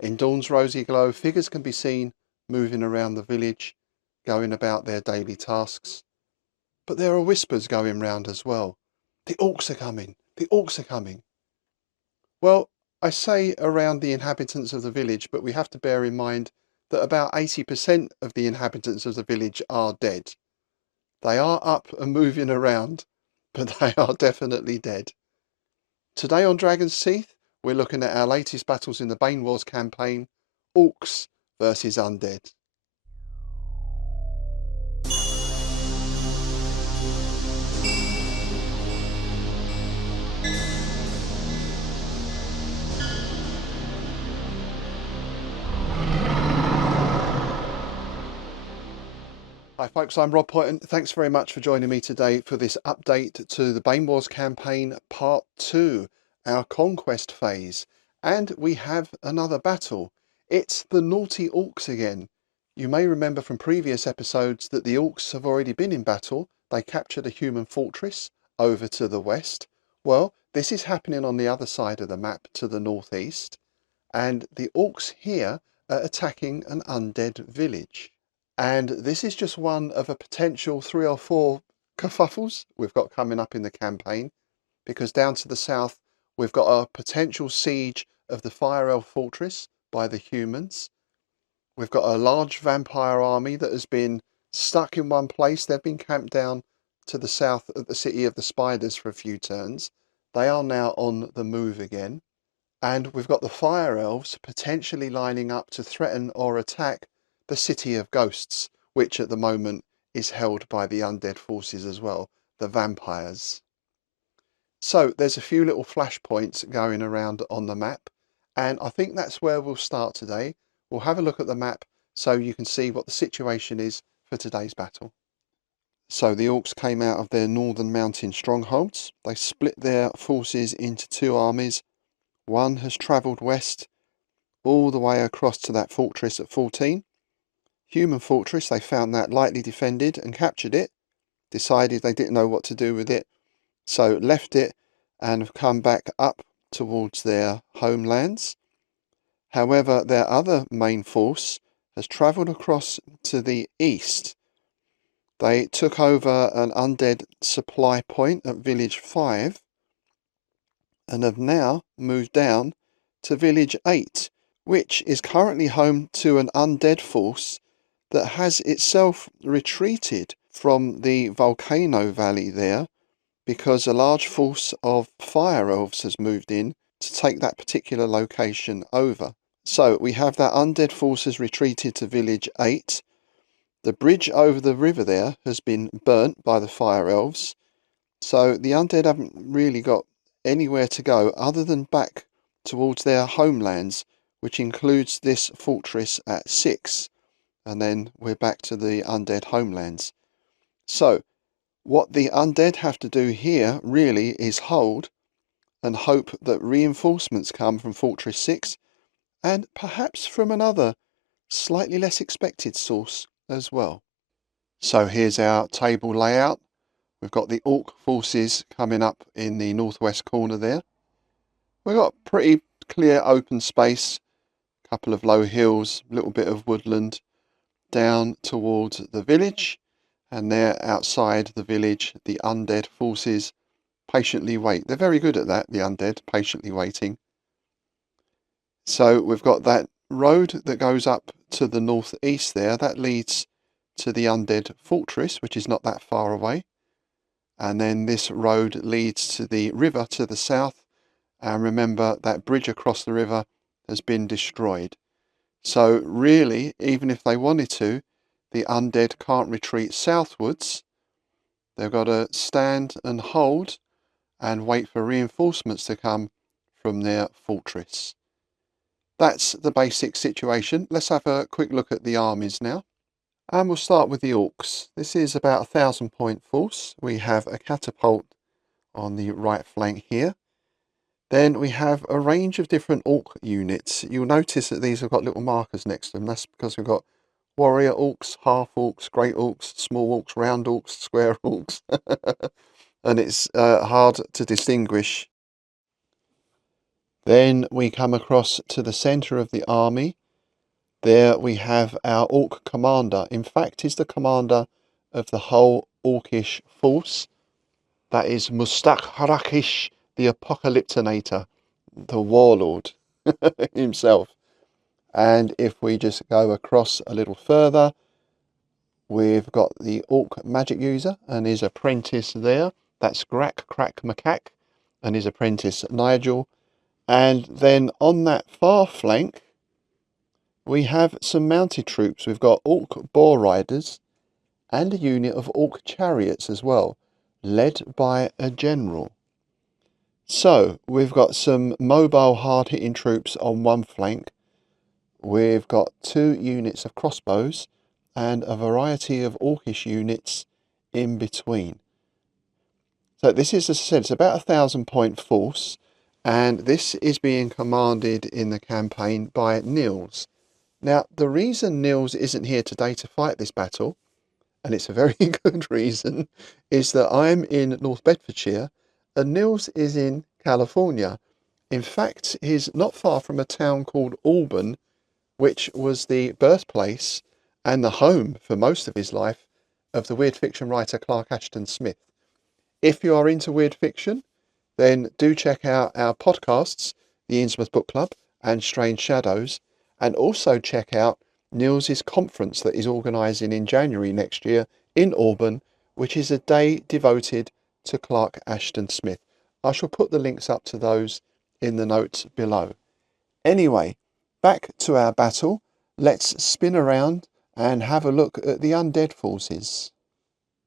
In dawn's rosy glow, figures can be seen moving around the village, going about their daily tasks. But there are whispers going round as well. The orcs are coming! The orcs are coming! Well, I say around the inhabitants of the village, but we have to bear in mind that about 80% of the inhabitants of the village are dead. They are up and moving around, but they are definitely dead. Today on Dragon's Teeth, we're looking at our latest battles in the Bane Wars campaign, Orcs versus Undead. Hi folks, I'm Rob Poyton. Thanks very much for joining me today for this update to the Bane Wars campaign part 2, our conquest phase. And we have another battle. It's the naughty orcs again. You may remember from previous episodes that the orcs have already been in battle. They captured a human fortress over to the west. Well, this is happening on the other side of the map to the northeast. And the orcs here are attacking an undead village. And this is just one of a potential 3 or 4 kerfuffles we've got coming up in the campaign, because down to the south we've got a potential siege of the Fire Elf Fortress by the humans. We've got a large vampire army that has been stuck in one place. They've been camped down to the south of the City of the Spiders for a few turns. They are now on the move again. And we've got the Fire Elves potentially lining up to threaten or attack the City of Ghosts, which at the moment is held by the undead forces as well, the vampires. So there's a few little flashpoints going around on the map, and I think that's where we'll start today. We'll have a look at the map so you can see what the situation is for today's battle. So the Orcs came out of their northern mountain strongholds. They split their forces into 2 armies. One has travelled west all the way across to that fortress at 14. Human fortress, they found that lightly defended and captured it, decided they didn't know what to do with it, so left it and have come back up towards their homelands. However, their other main force has travelled across to the east. They took over an undead supply point at village 5 and have now moved down to village 8, which is currently home to an undead force that has itself retreated from the volcano valley there, because a large force of fire elves has moved in to take that particular location over. So we have that undead force has retreated to village 8. The bridge over the river there has been burnt by the fire elves, so the undead haven't really got anywhere to go other than back towards their homelands, which includes this fortress at 6, and then we're back to the undead homelands. So what the undead have to do here really is hold and hope that reinforcements come from Fortress 6 and perhaps from another slightly less expected source as well. So here's our table layout. We've got the Orc forces coming up in the northwest corner there. We've got pretty clear open space, a couple of low hills, a little bit of woodland down towards the village, and there outside the village the undead forces patiently wait. They're very good at that, the undead, patiently waiting. So we've got that road that goes up to the northeast there, that leads to the undead fortress, which is not that far away. And then this road leads to the river to the south, and remember that bridge across the river has been destroyed. So really, even if they wanted to, the undead can't retreat southwards. They've got to stand and hold and wait for reinforcements to come from their fortress. That's the basic situation. Let's have a quick look at the armies now. And we'll start with the Orcs. This is about a 1,000-point force. We have a catapult on the right flank here. Then we have a range of different Orc units. You'll notice that these have got little markers next to them. That's because we've got warrior Orcs, half Orcs, great Orcs, small Orcs, round Orcs, square Orcs. And it's hard to distinguish Then we come across to the centre of the army. There we have our Orc commander. In fact, he's the commander of the whole Orcish force. That is Mustaq Harakish, the Apocalyptinator, the warlord himself. And if we just go across a little further, we've got the Orc magic user and his apprentice there. That's Grak Crack Macaque and his apprentice Nigel. And then on that far flank, we have some mounted troops. We've got Orc boar riders and a unit of Orc chariots as well, led by a general. So we've got some mobile hard-hitting troops on one flank. We've got 2 units of crossbows and a variety of Orcish units in between. So this is, as I said, it's about 1,000-point force, and this is being commanded in the campaign by Nils. Now, the reason Nils isn't here today to fight this battle, and it's a very good reason, is that I'm in North Bedfordshire and Nils is in California. In fact, he's not far from a town called Auburn, which was the birthplace and the home for most of his life of the weird fiction writer Clark Ashton Smith. If you are into weird fiction, then do check out our podcasts, the Innsmouth Book Club and Strange Shadows, and also check out Nils's conference that he's organising in January next year in Auburn, which is a day devoted to Clark Ashton Smith. I shall put the links up to those in the notes below. Anyway, back to our battle. Let's spin around and have a look at the undead forces.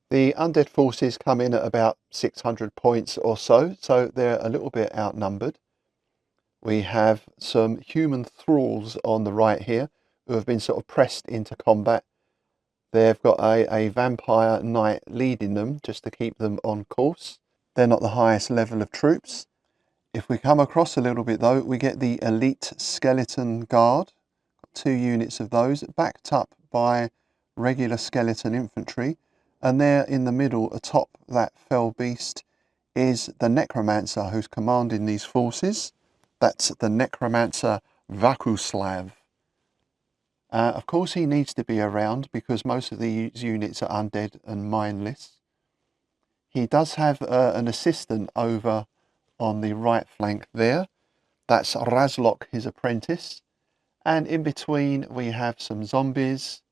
The undead forces come in at about 600 points or so they're a little bit outnumbered. We have some human thralls on the right here who have been sort of pressed into combat. They've got a vampire knight leading them just to keep them on course. They're not the highest level of troops. If we come across a little bit though, we get the elite skeleton guard. Got 2 units of those backed up by regular skeleton infantry. And there in the middle, atop that fell beast, is the necromancer who's commanding these forces. That's the necromancer Vakuslav. Of course, he needs to be around because most of these units are undead and mindless. He does have an assistant over on the right flank there. That's Razlok, his apprentice. And in between, we have some zombies.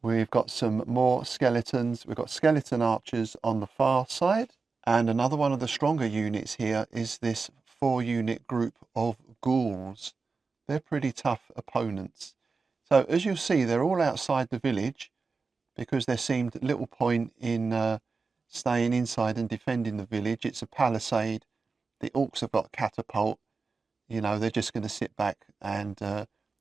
We've got some more skeletons. We've got skeleton archers on the far side. And another one of the stronger units here is this 4-unit group of ghouls. They're pretty tough opponents. So as you'll see, they're all outside the village because there seemed little point in staying inside and defending the village. It's a palisade. The orcs have got catapult. You know, they're just going to sit back and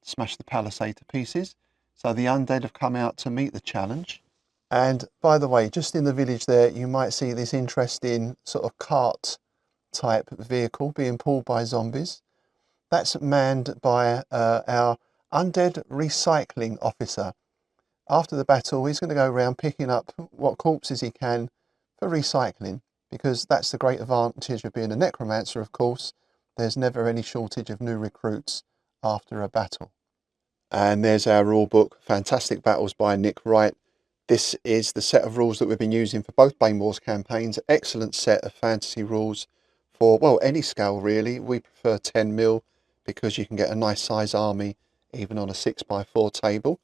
smash the palisade to pieces. So the undead have come out to meet the challenge. And by the way, just in the village there, you might see this interesting sort of cart type vehicle being pulled by zombies. That's manned by our undead recycling officer. After the battle, he's going to go around picking up what corpses he can for recycling, because that's the great advantage of being a necromancer, of course. There's never any shortage of new recruits after a battle. And there's our rule book, Fantastic Battles by Nick Wright. This is the set of rules that we've been using for both Bane Wars campaigns. Excellent set of fantasy rules for, well, any scale really. We prefer 10mm because you can get a nice size army even on a 6x4 table.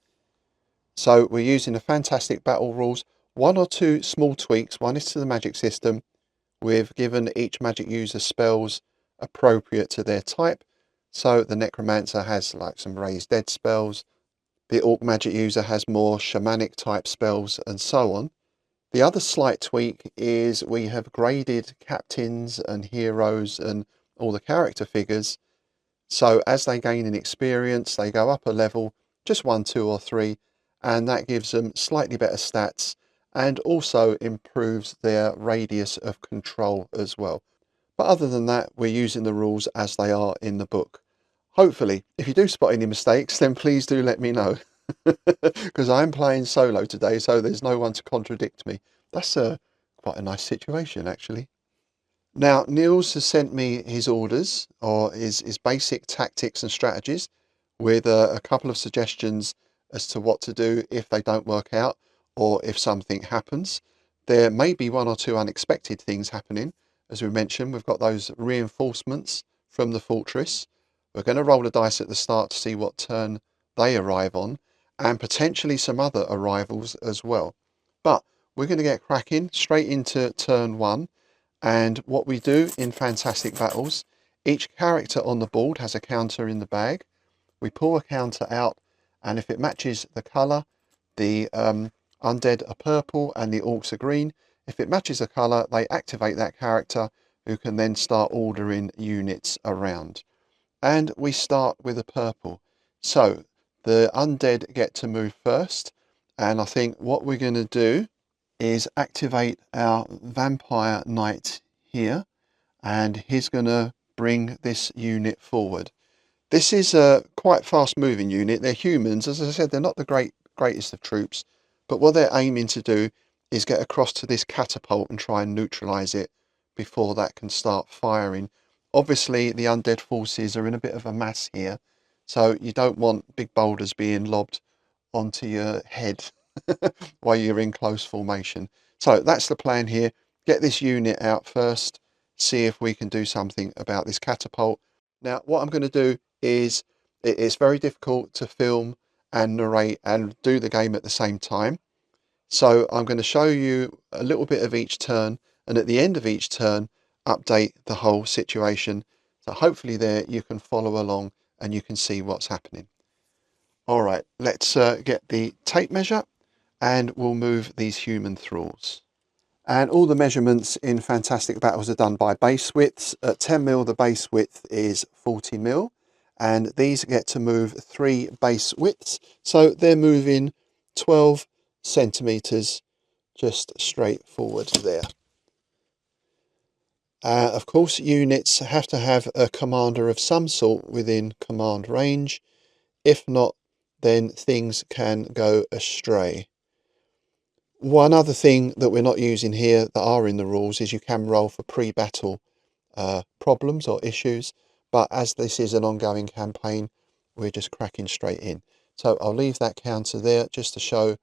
So we're using the Fantastic Battle rules. 1 or 2 small tweaks. One is to the magic system. We've given each magic user spells appropriate to their type. So the Necromancer has like some raised dead spells. The Orc magic user has more shamanic type spells and so on. The other slight tweak is we have graded captains and heroes and all the character figures. So as they gain in experience, they go up a level, just 1, 2 or 3, and that gives them slightly better stats and also improves their radius of control as well. But other than that, we're using the rules as they are in the book. Hopefully, if you do spot any mistakes, then please do let me know. Because I'm playing solo today, so there's no one to contradict me. That's quite a nice situation, actually. Now, Nils has sent me his orders, or his basic tactics and strategies, with a couple of suggestions as to what to do if they don't work out, or if something happens. There may be one or two unexpected things happening. As we mentioned, we've got those reinforcements from the fortress. We're going to roll a dice at the start to see what turn they arrive on, and potentially some other arrivals as well. But we're going to get cracking straight into turn one. And what we do in Fantastic Battles, each character on the board has a counter in the bag. We pull a counter out, and if it matches the colour, the Undead are purple and the Orcs are green. If it matches the colour, they activate that character, who can then start ordering units around. And we start with a purple. So the Undead get to move first, and I think what we're going to do is activate our vampire knight here, and he's going to bring this unit forward. This is a quite fast moving unit. They're humans, as I said, they're not the greatest of troops, but what they're aiming to do is get across to this catapult and try and neutralize it before that can start firing. Obviously the undead forces are in a bit of a mass here, so you don't want big boulders being lobbed onto your head while you're in close formation. So that's the plan here. Get this unit out first, see if we can do something about this catapult. Now, what I'm going to do is, it's very difficult to film and narrate and do the game at the same time. So I'm going to show you a little bit of each turn, and at the end of each turn, update the whole situation. So hopefully there you can follow along and you can see what's happening. All right, let's get the tape measure, and we'll move these human thralls. And all the measurements in Fantastic Battles are done by base widths. At 10 mil, the base width is 40 mil, and these get to move 3 base widths. So they're moving 12 centimeters just straight forward there. Of course, units have to have a commander of some sort within command range. If not, then things can go astray. One other thing that we're not using here that are in the rules is you can roll for pre-battle problems or issues, but as this is an ongoing campaign, we're just cracking straight in. So I'll leave that counter there just to show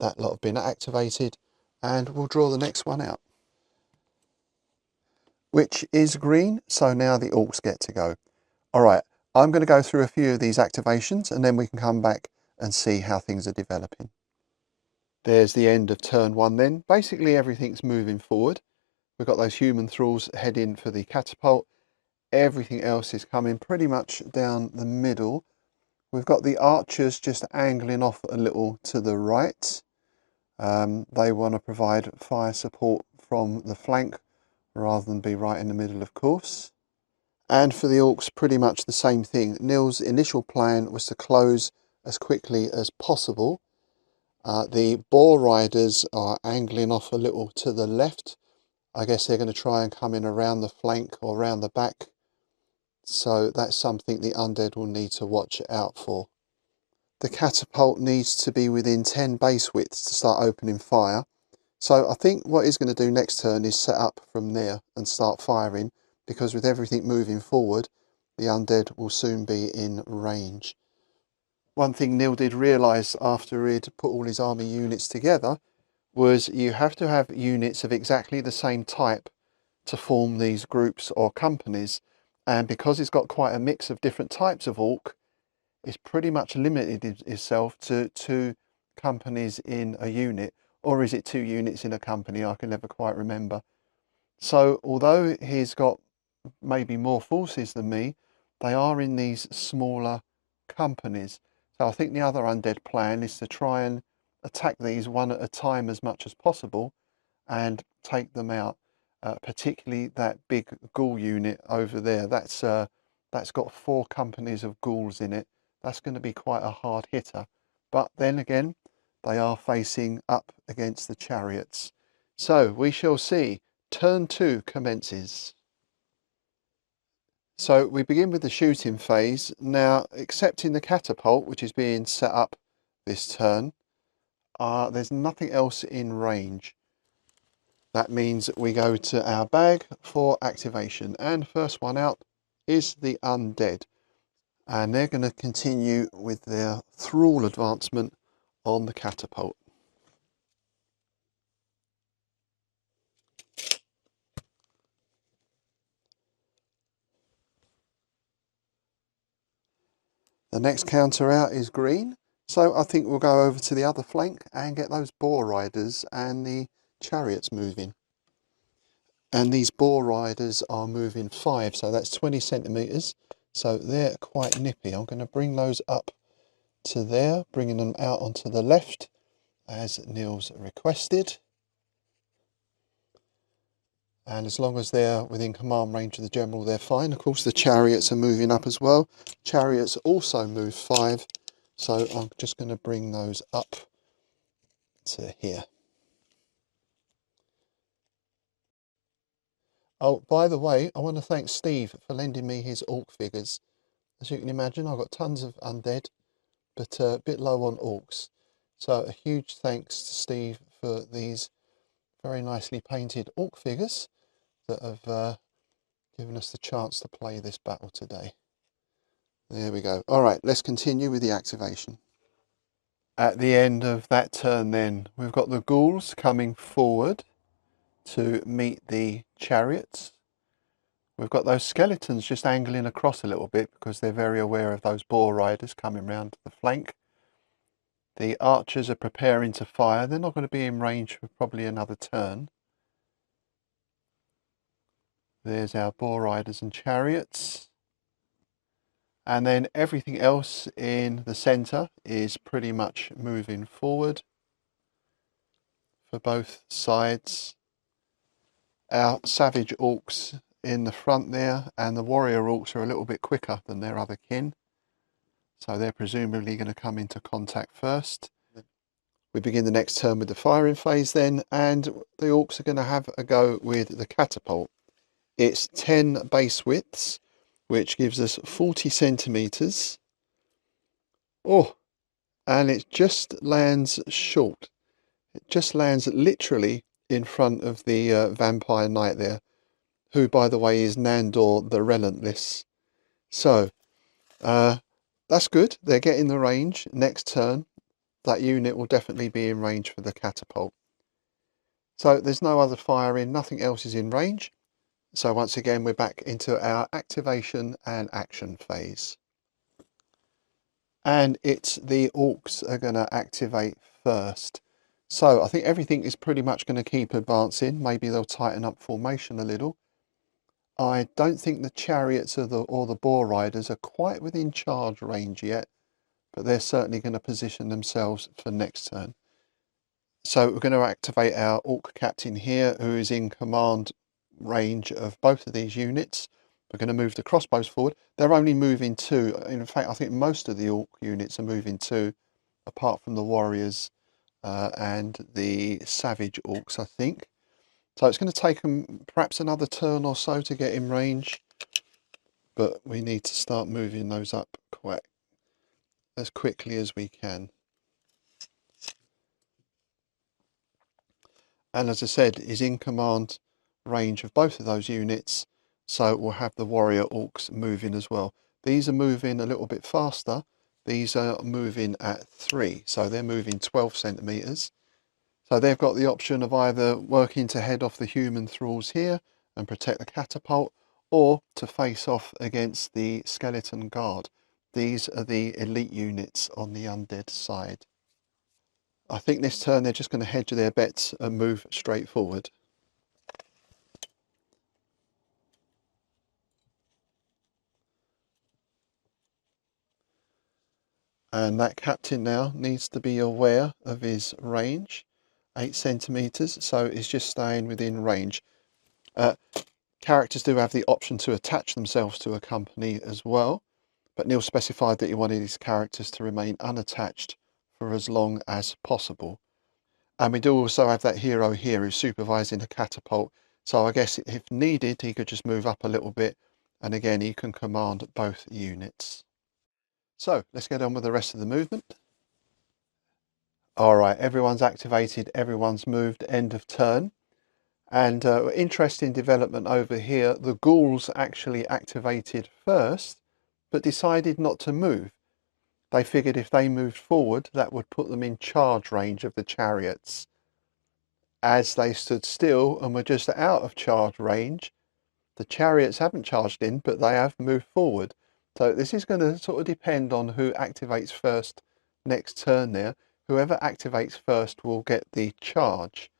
that lot have been activated, and we'll draw the next one out, which is green. So now the Orcs get to go. All right, I'm going to go through a few of these activations, and then we can come back and see how things are developing. There's the end of turn one then. Basically everything's moving forward. We've got those human thralls heading for the catapult. Everything else is coming pretty much down the middle. We've got the archers just angling off a little to the right. They want to provide fire support from the flank rather than be right in the middle, of course. And for the Orcs, pretty much the same thing. Nils' initial plan was to close as quickly as possible. The boar riders are angling off a little to the left. I guess they're going to try and come in around the flank or around the back. So that's something the undead will need to watch out for. The catapult needs to be within 10 base widths to start opening fire. So I think what he's going to do next turn is set up from there and start firing, because with everything moving forward, the undead will soon be in range. One thing Neil did realise after he'd put all his army units together was you have to have units of exactly the same type to form these groups or companies, and because it's got quite a mix of different types of orc, it's pretty much limited itself to 2 companies in a unit, or is it 2 units in a company? I can never quite remember. So although he's got maybe more forces than me, they are in these smaller companies. So I think the other undead plan is to try and attack these one at a time as much as possible and take them out. Particularly that big ghoul unit over there. That's got 4 companies of ghouls in it. That's going to be quite a hard hitter. But then again, they are facing up against the chariots. So we shall see. Turn 2 commences. So we begin with the shooting phase. Now, excepting the catapult, which is being set up this turn, there's nothing else in range. that means we go to our bag for activation. And first one out is the Undead. And they're going to continue with their thrall advancement on the catapult. The next counter out is green, so I think we'll go over to the other flank and get those boar riders and the chariots moving. And these boar riders are moving 5, so that's 20 centimetres, so they're quite nippy. I'm going to bring those up to there, bringing them out onto the left as Nils requested. And as long as they're within command range of the general, they're fine. Of course, the chariots are moving up as well. Chariots also move 5, so I'm just going to bring those up to here. Oh, by the way, I want to thank Steve for lending me his orc figures. As you can imagine, I've got tons of undead, but a bit low on orcs. So a huge thanks to Steve for these very nicely painted orc figures that have given us the chance to play this battle today. There we go. All right, let's continue with the activation. At the end of that turn then, we've got the ghouls coming forward to meet the chariots. We've got those skeletons just angling across a little bit because they're very aware of those boar riders coming round the flank. The archers are preparing to fire. They're not going to be in range for probably another turn. There's our boar riders and chariots. And then everything else in the centre is pretty much moving forward for both sides. Our savage orcs in the front there, and the warrior orcs are a little bit quicker than their other kin, so they're presumably going to come into contact first. We begin the next turn with the firing phase then, and the orcs are going to have a go with the catapult. It's 10 base widths, which gives us 40 centimetres. Oh, and it just lands short. It just lands literally in front of the vampire knight there, who, by the way, is Nandor the Relentless. So, that's good. They're getting the range. Next turn, that unit will definitely be in range for the catapult. So there's no other firing, nothing else is in range. So once again, we're back into our activation and action phase. And it's the orcs are going to activate first. So I think everything is pretty much going to keep advancing. Maybe they'll tighten up formation a little. I don't think the chariots or the boar riders are quite within charge range yet, but they're certainly going to position themselves for next turn. So we're going to activate our orc captain here, who is in command range of both of these units. We're going to move the crossbows forward. They're only moving 2. In fact, I think most of the orc units are moving 2, apart from the warriors and the savage orcs, I think. So it's going to take them perhaps another turn or so to get in range, but we need to start moving those up quite as quickly as we can. And as I said, is in command range of both of those units, so we'll have the warrior orcs moving as well. These are moving a little bit faster. These are moving at 3, so they're moving 12 centimetres. So they've got the option of either working to head off the human thralls here and protect the catapult, or to face off against the skeleton guard. These are the elite units on the undead side. I think this turn they're just going to hedge their bets and move straight forward. And that captain now needs to be aware of his range, 8 centimetres, so he's just staying within range. Characters do have the option to attach themselves to a company as well, but Neil specified that he wanted his characters to remain unattached for as long as possible. And we do also have that hero here who's supervising the catapult, so I guess if needed he could just move up a little bit, and again he can command both units. So let's get on with the rest of the movement. All right, everyone's activated, everyone's moved, end of turn. And interesting development over here, the ghouls actually activated first, but decided not to move. They figured if they moved forward, that would put them in charge range of the chariots. As they stood still and were just out of charge range, the chariots haven't charged in, but they have moved forward. So this is going to sort of depend on who activates first next turn there. Whoever activates first will get the charge.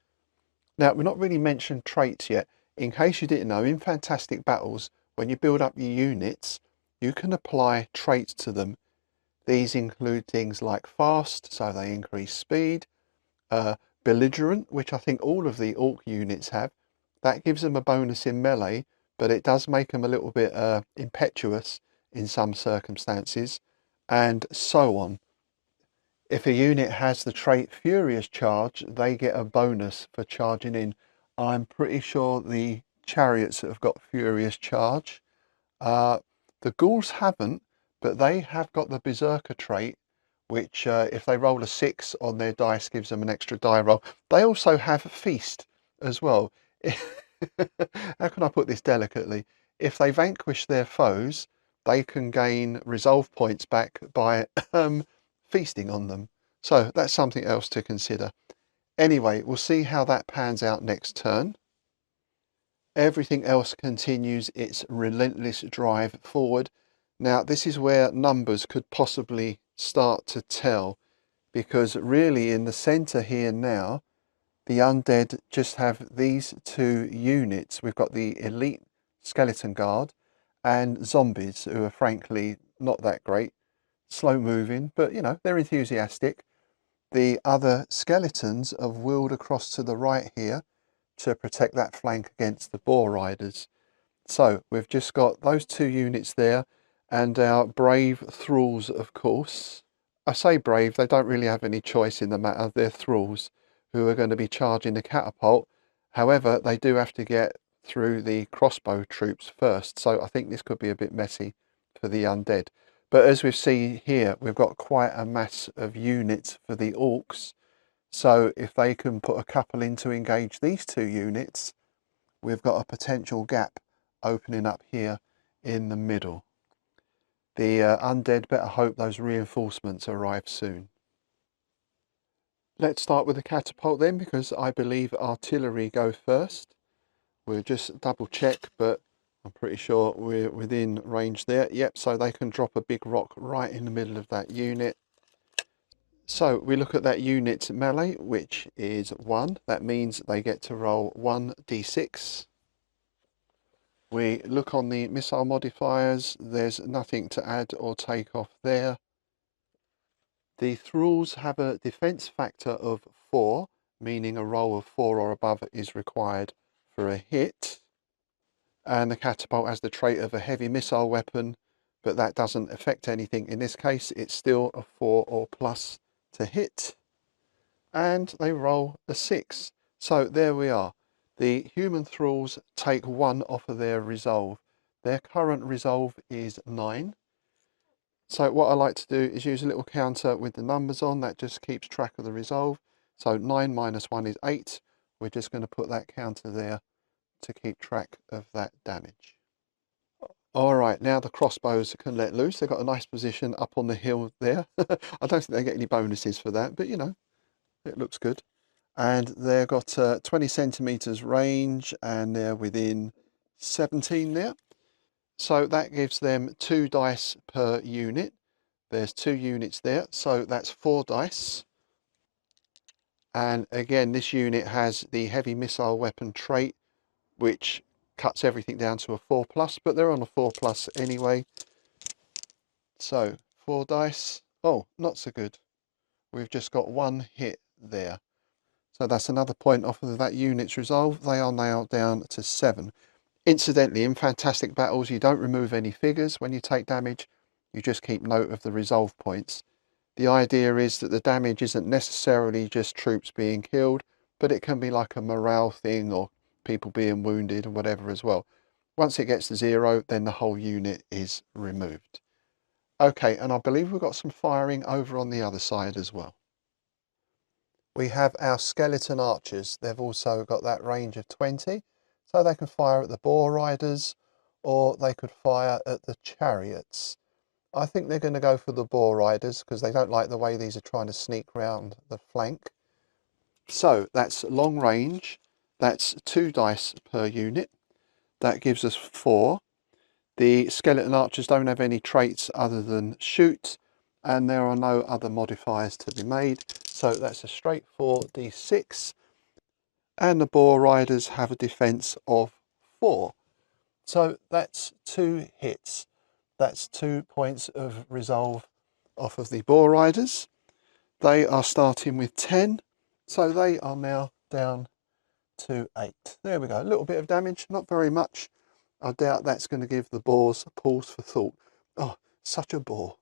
Now, we've not really mentioned traits yet. In case you didn't know, in Fantastic Battles, when you build up your units, you can apply traits to them. These include things like fast, so they increase speed, belligerent, which I think all of the Orc units have. That gives them a bonus in melee, but it does make them a little bit impetuous in some circumstances, and so on. If a unit has the trait Furious Charge, they get a bonus for charging in. I'm pretty sure the chariots have got Furious Charge. The ghouls haven't, but they have got the Berserker trait, which if they roll a 6 on their dice gives them an extra die roll. They also have Feast as well. How can I put this delicately? If they vanquish their foes, they can gain resolve points back by feasting on them. So that's something else to consider. Anyway, we'll see how that pans out next turn. Everything else continues its relentless drive forward. Now, this is where numbers could possibly start to tell, because really in the center here now, the undead just have these two units. We've got the elite skeleton guard and zombies, who are frankly not that great, slow moving, but you know, they're enthusiastic. The other skeletons have wheeled across to the right here to protect that flank against the boar riders. So we've just got those two units there, and our brave thralls, of course. I say brave, they don't really have any choice in the matter. They're thralls who are going to be charging the catapult. However, they do have to get through the crossbow troops first, so I think this could be a bit messy for the undead. But as we've seen here, we've got quite a mass of units for the orcs. So if they can put a couple in to engage these two units, we've got a potential gap opening up here in the middle. The undead better hope those reinforcements arrive soon. Let's start with the catapult then, because I believe artillery go first. We'll just double check, but I'm pretty sure we're within range there. Yep, so they can drop a big rock right in the middle of that unit. So we look at that unit's melee, which is 1. That means they get to roll 1d6. We look on the missile modifiers, there's nothing to add or take off there. The thralls have a defense factor of 4, meaning a roll of 4 or above is required for a hit. And the catapult has the trait of a heavy missile weapon, but that doesn't affect anything. In this case, it's still a 4 or plus to hit. And they roll a 6. So there we are. The human thralls take 1 off of their resolve. Their current resolve is 9. So what I like to do is use a little counter with the numbers on. That just keeps track of the resolve. So 9 minus 1 is 8. We're just going to put that counter there to keep track of that damage. All right, now the crossbows can let loose. They've got a nice position up on the hill there. I don't think they get any bonuses for that, but you know, it looks good. And they've got 20 centimeters range, and they're within 17 there. So that gives them 2 dice per unit. There's 2 units there, so that's 4 dice. And again, this unit has the heavy missile weapon trait, which cuts everything down to a 4 plus, but they're on a 4 plus anyway. So 4 dice. Oh, not so good. We've just got 1 hit there. So that's another point off of that unit's resolve. They are now down to 7. Incidentally, in Fantastic Battles, you don't remove any figures when you take damage. You just keep note of the resolve points. The idea is that the damage isn't necessarily just troops being killed, but it can be like a morale thing or people being wounded and whatever as well. Once it gets to 0, then the whole unit is removed. Okay, and I believe we've got some firing over on the other side as well. we have our skeleton archers. They've also got that range of 20, so they can fire at the boar riders or they could fire at the chariots. I think they're going to go for the boar riders because they don't like the way these are trying to sneak round the flank. So that's long range. That's 2 dice per unit. That gives us 4. The skeleton archers don't have any traits other than shoot, and there are no other modifiers to be made. So that's a straight 4d6. And the boar riders have a defense of 4. So that's 2 hits. That's 2 points of resolve off of the boar riders. They are starting with 10, so they are now down to 8. There we go, a little bit of damage, not very much. I doubt that's going to give the boars pause for thought. Oh, such a bore.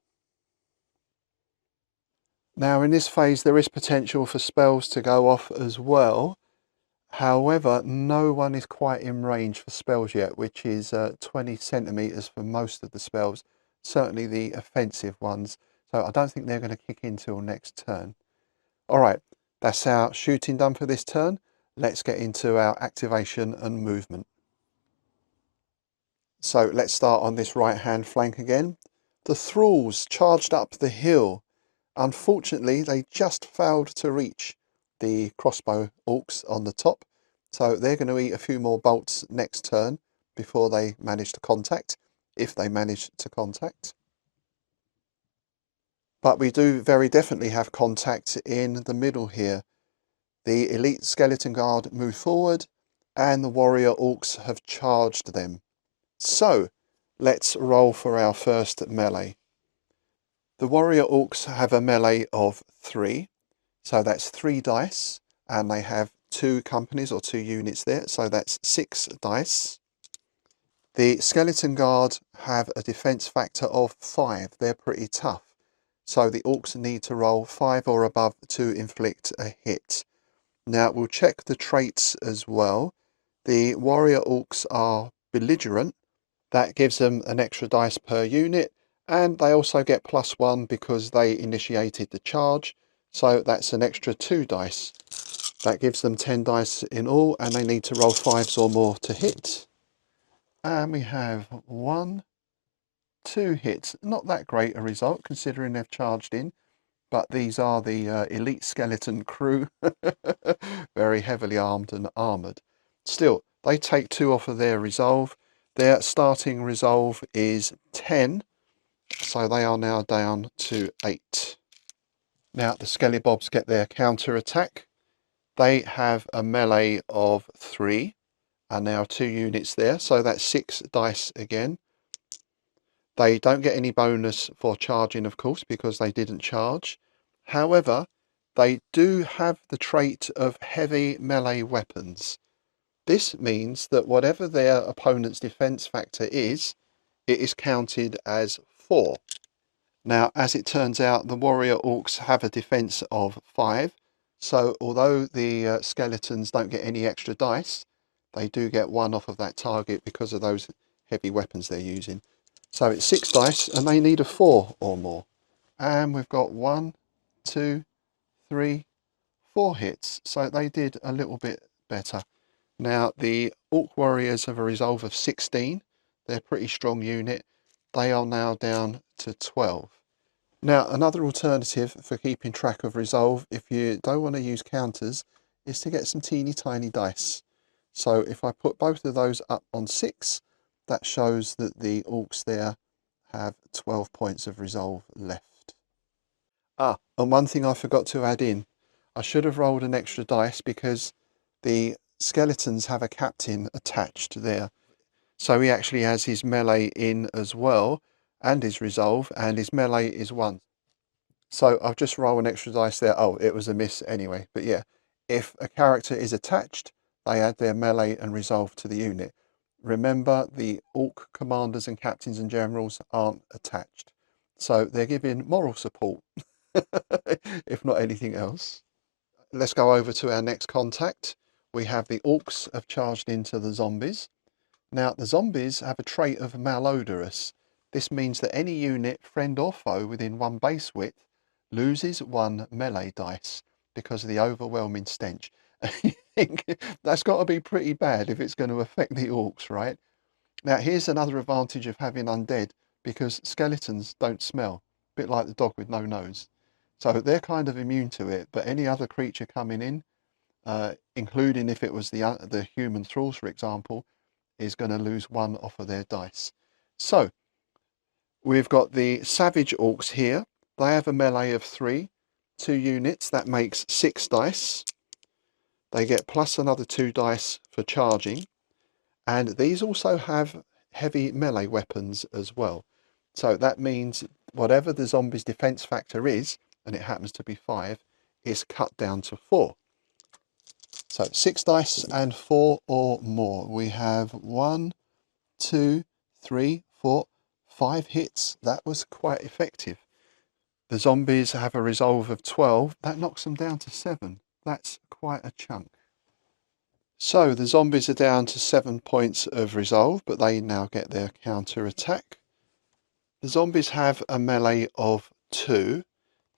Now in this phase there is potential for spells to go off as well. However, no one is quite in range for spells yet, which is 20 centimeters for most of the spells, certainly the offensive ones. So I don't think they're going to kick in till next turn. All right, that's our shooting done for this turn. Let's get into our activation and movement. So let's start on this right hand flank again. The thralls charged up the hill. Unfortunately, they just failed to reach the crossbow orcs on the top. So they're going to eat a few more bolts next turn before they manage to contact, if they manage to contact. But we do very definitely have contact in the middle here. The elite skeleton guard move forward and the warrior orcs have charged them. So let's roll for our first melee. The warrior orcs have a melee of 3. So that's 3 dice, and they have 2 companies or 2 units there, so that's 6 dice. The skeleton guard have a defense factor of 5. They're pretty tough. So the orcs need to roll 5 or above to inflict a hit. Now we'll check the traits as well. The warrior orcs are belligerent. That gives them an extra dice per unit, and they also get +1 because they initiated the charge. So that's an extra 2 dice. That gives them 10 dice in all, and they need to roll 5s or more to hit. And we have 1, 2 hits. Not that great a result considering they've charged in, but these are the elite skeleton crew. Very heavily armed and armoured. Still, they take 2 off of their resolve. Their starting resolve is 10, so they are now down to 8. Now the Skellybobs get their counter attack. They have a melee of 3, and there are 2 units there, so that's 6 dice again. They don't get any bonus for charging, of course, because they didn't charge. However, they do have the trait of heavy melee weapons. This means that whatever their opponent's defense factor is, it is counted as 4. Now, as it turns out, the warrior orcs have a defense of 5. So although the skeletons don't get any extra dice, they do get 1 off of that target because of those heavy weapons they're using. So it's 6 dice and they need a 4 or more. And we've got 1, 2, 3, 4 hits. So they did a little bit better. Now the orc warriors have a resolve of 16. They're a pretty strong unit. They are now down to 12. Now, another alternative for keeping track of resolve, if you don't want to use counters, is to get some teeny tiny dice. So if I put both of those up on 6, that shows that the orcs there have 12 points of resolve left. And one thing I forgot to add in, I should have rolled an extra dice because the skeletons have a captain attached there. So he actually has his melee in as well, and his resolve, and his melee is 1. So I've just rolled an extra dice there. Oh, it was a miss anyway. But yeah, if a character is attached, they add their melee and resolve to the unit. Remember, the orc commanders and captains and generals aren't attached. So they're giving moral support, if not anything else. Let's go over to our next contact. We have the orcs have charged into the zombies. Now, the zombies have a trait of malodorous. This means that any unit, friend or foe, within 1 base width loses 1 melee dice. because of the overwhelming stench. You think that's got to be pretty bad if it's going to affect the orcs, right? Now, here's another advantage of having undead, because skeletons don't smell, a bit like the dog with no nose. So they're kind of immune to it, but any other creature coming in, including if it was the human thralls, for example, is going to lose one off of their dice. So we've got the savage orcs here. They have a melee of 3, 2 units. That makes 6 dice. They get plus another 2 dice for charging. And these also have heavy melee weapons as well. So that means whatever the zombie's defense factor is, and it happens to be 5, is cut down to 4. So 6 dice and 4 or more. We have 1, 2, 3, 4, 5 hits. That was quite effective. The zombies have a resolve of 12. That knocks them down to 7. That's quite a chunk. So the zombies are down to 7 points of resolve, but they now get their counter attack. The zombies have a melee of 2,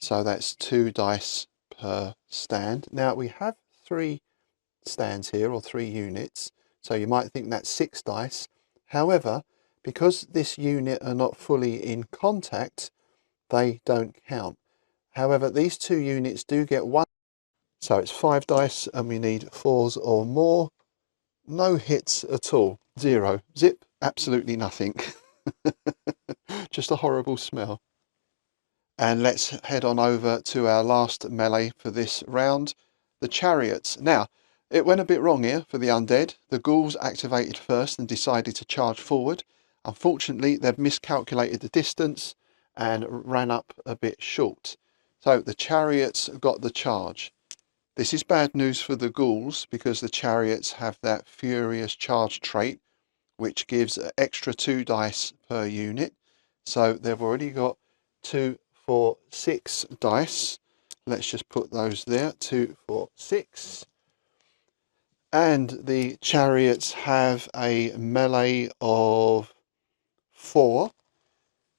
so that's 2 dice per stand. Now we have 3 stands here, or 3 units, so you might think that's 6 dice. However, because this unit are not fully in contact, they don't count. However, these 2 units do get 1, so it's 5 dice, and we need 4s or more. No hits at all. 0. Zip. Absolutely nothing. Just a horrible smell. And let's head on over to our last melee for this round, the chariots. Now, it went a bit wrong here for the undead. The ghouls activated first and decided to charge forward. Unfortunately, they've miscalculated the distance and ran up a bit short. So the chariots got the charge. This is bad news for the ghouls, because the chariots have that furious charge trait, which gives an extra 2 dice per unit. So they've already got 2, 4, 6 dice. Let's just put those there. 2, 4, 6. And the chariots have a melee of 4.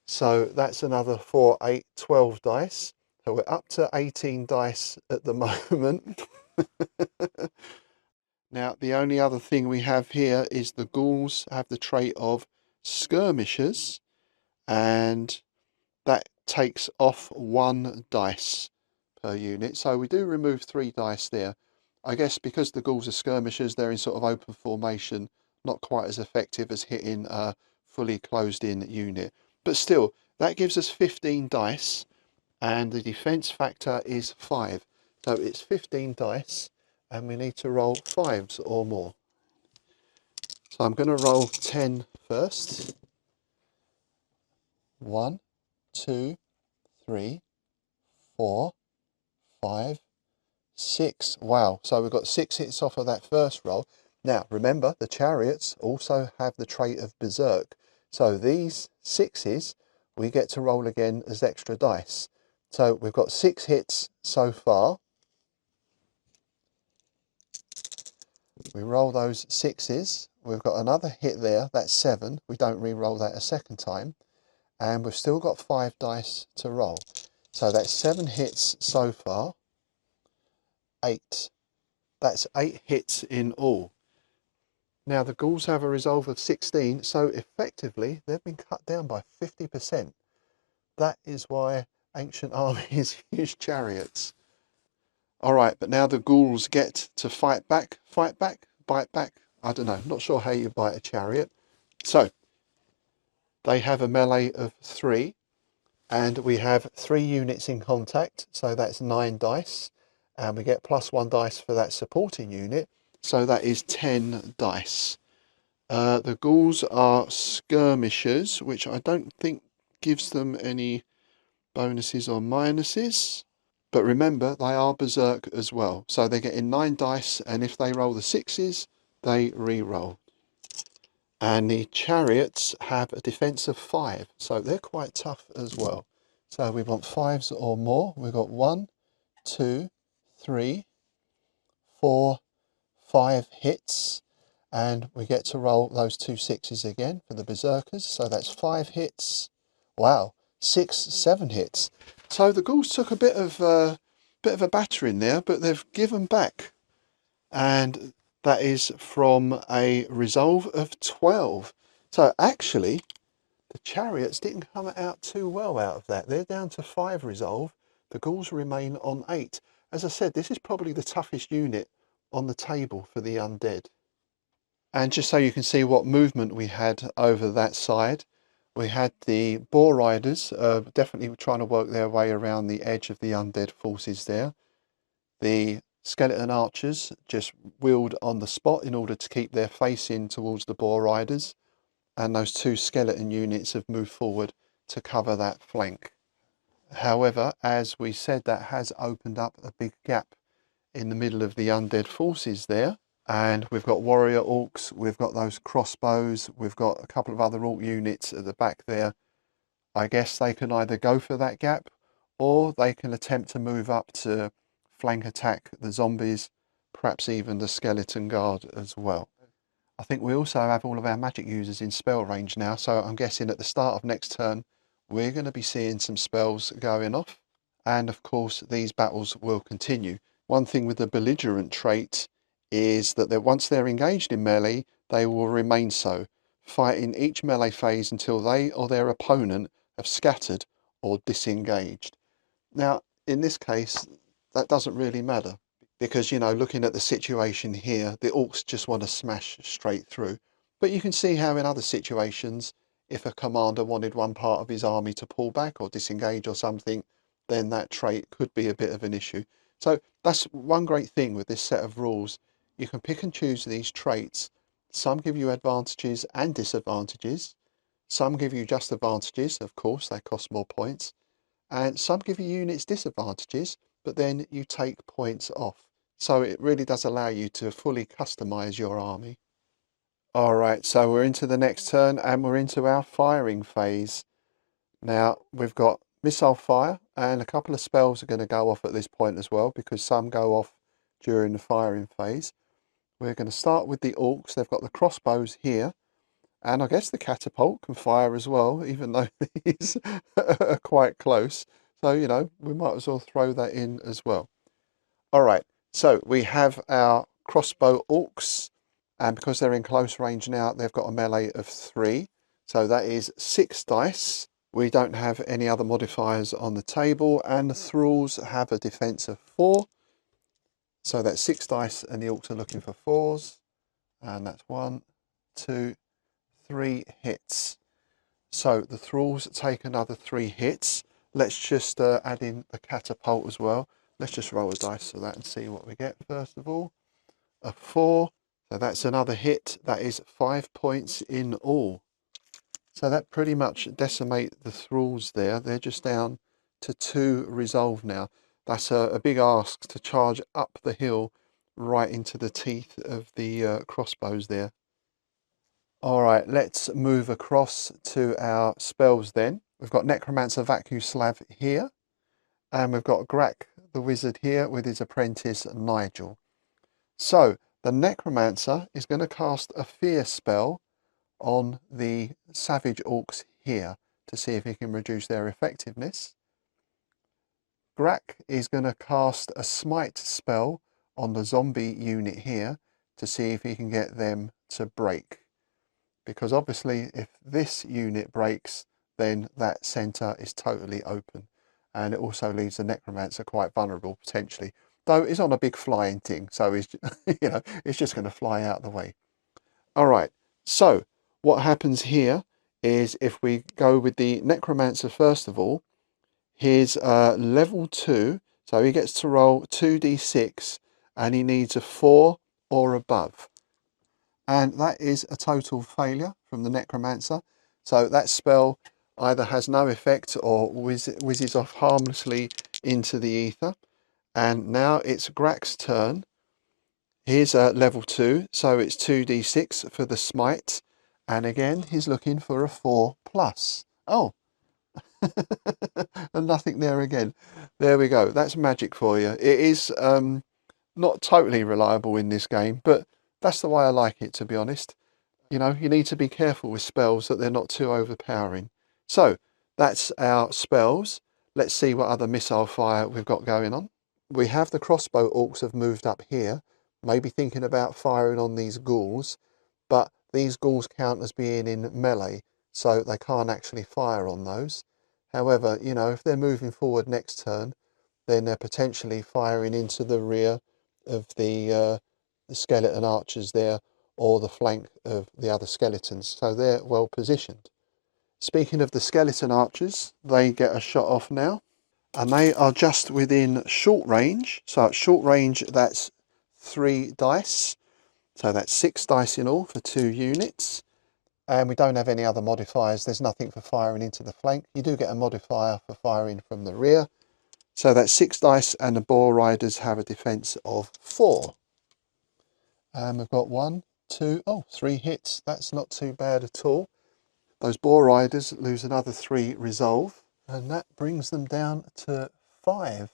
So that's another 4, 8, 12 dice. So we're up to 18 dice at the moment. Now, the only other thing we have here is the ghouls have the trait of skirmishers, and that takes off 1 dice per unit. So we do remove 3 dice there. I guess because the ghouls are skirmishers, they're in sort of open formation, not quite as effective as hitting a fully closed in unit. But still, that gives us 15 dice, and the defense factor is 5. So it's 15 dice, and we need to roll 5s or more. So I'm going to roll 10 first. 1, 2, 3, 4, 5, 6. Wow, so we've got 6 hits off of that first roll. Now remember, the chariots also have the trait of berserk, so these 6s we get to roll again as extra dice. So we've got 6 hits so far. We roll those 6s. We've got another hit there, that's 7. We don't re-roll that a second time. And we've still got 5 dice to roll. So that's 7 hits so far. 8. That's 8 hits in all. Now the ghouls have a resolve of 16, so effectively they've been cut down by 50%. That is why ancient armies use chariots. Alright, but now the ghouls get to fight back, bite back. I don't know, not sure how you bite a chariot. So, they have a melee of 3, and we have 3 units in contact, so that's 9 dice. And we get plus 1 dice for that supporting unit, so that is 10 dice. The ghouls are skirmishers, which I don't think gives them any bonuses or minuses. But remember, they are berserk as well. So they're getting 9 dice, and if they roll the 6s, they re-roll. And the chariots have a defense of 5, so they're quite tough as well. So we want 5s or more. We've got 1, 2, 3, 4, 5 hits. And we get to roll those 2 6s again for the berserkers. So that's 5 hits. Wow, 6, 7 hits. So the ghouls took a bit of bit of a battering there, but they've given back. And that is from a resolve of 12. So actually, the chariots didn't come out too well out of that. They're down to 5 resolve. The ghouls remain on 8. As I said, this is probably the toughest unit on the table for the undead. And just so you can see what movement we had over that side, we had the boar riders definitely trying to work their way around the edge of the undead forces there. The skeleton archers just wheeled on the spot in order to keep their face in towards the boar riders, and those 2 skeleton units have moved forward to cover that flank. However, as we said, that has opened up a big gap in the middle of the undead forces there. And we've got warrior orcs, we've got those crossbows, we've got a couple of other orc units at the back there. I guess they can either go for that gap, or they can attempt to move up to flank attack the zombies, perhaps even the skeleton guard as well. I think we also have all of our magic users in spell range now, so I'm guessing at the start of next turn we're going to be seeing some spells going off, and of course these battles will continue. One thing with the belligerent trait is that once they're engaged in melee, they will remain so, fighting each melee phase until they or their opponent have scattered or disengaged. Now, in this case, that doesn't really matter because, you know, looking at the situation here, the orcs just want to smash straight through. But you can see how in other situations, if a commander wanted one part of his army to pull back or disengage or something, then that trait could be a bit of an issue. So that's one great thing with this set of rules. You can pick and choose these traits. Some give you advantages and disadvantages. Some give you just advantages, of course, they cost more points. And some give you units disadvantages, but then you take points off. So it really does allow you to fully customize your army. All right, so we're into the next turn and we're into our firing phase. Now we've got missile fire, and a couple of spells are going to go off at this point as well, because some go off during the firing phase. We're going to start with the orcs. They've got the crossbows here, and I guess the catapult can fire as well, even though these are quite close. So, you know, we might as well throw that in as well. All right, so we have our crossbow orcs, and because they're in close range now, they've got a melee of 3. So that is 6 dice. We don't have any other modifiers on the table, and the thralls have a defense of 4. So that's 6 dice, and the orcs are looking for 4s. And that's 1, 2, 3 hits. So the thralls take another 3 hits. Let's just add in the catapult as well. Let's just roll a dice for that and see what we get first of all. A 4. So that's another hit. That is 5 points in all. So that pretty much decimate the thralls there. They're just down to 2 resolve now. That's a big ask to charge up the hill right into the teeth of the crossbows there. All right, let's move across to our spells then. We've got Necromancer Vacuslav here, and we've got Grak the Wizard here with his apprentice Nigel. So the Necromancer is going to cast a Fear spell on the Savage Orcs here to see if he can reduce their effectiveness. Grak is going to cast a Smite spell on the zombie unit here to see if he can get them to break. Because obviously if this unit breaks, then that centre is totally open, and it also leaves the Necromancer quite vulnerable potentially, though it's on a big flying thing, so he's you know, it's just going to fly out of the way. All right, so what happens here is if we go with the Necromancer first of all, he's level 2, so he gets to roll 2d6 and he needs a 4 or above. And that is a total failure from the Necromancer. So that spell either has no effect or whizzes off harmlessly into the ether. And now it's Grak's turn. Here's level 2, so it's 2d6 for the smite. And again, he's looking for a 4 plus. Oh, and nothing there again. There we go. That's magic for you. It is not totally reliable in this game, but that's the way I like it, to be honest. You know, you need to be careful with spells that they're not too overpowering. So that's our spells. Let's see what other missile fire we've got going on. We have the crossbow orcs have moved up here, maybe thinking about firing on these ghouls, but these ghouls count as being in melee, so they can't actually fire on those. However, you know, if they're moving forward next turn, then they're potentially firing into the rear of the skeleton archers there, or the flank of the other skeletons, so they're well positioned. Speaking of the skeleton archers, they get a shot off now, and they are just within short range. So at short range, that's 3 dice, so that's 6 dice in all for 2 units. And we don't have any other modifiers. There's nothing for firing into the flank. You do get a modifier for firing from the rear. So that's 6 dice, and the boar riders have a defense of 4. And we've got 1, 2, 3 hits. That's not too bad at all. Those boar riders lose another 3 resolve, and that brings them down to 5.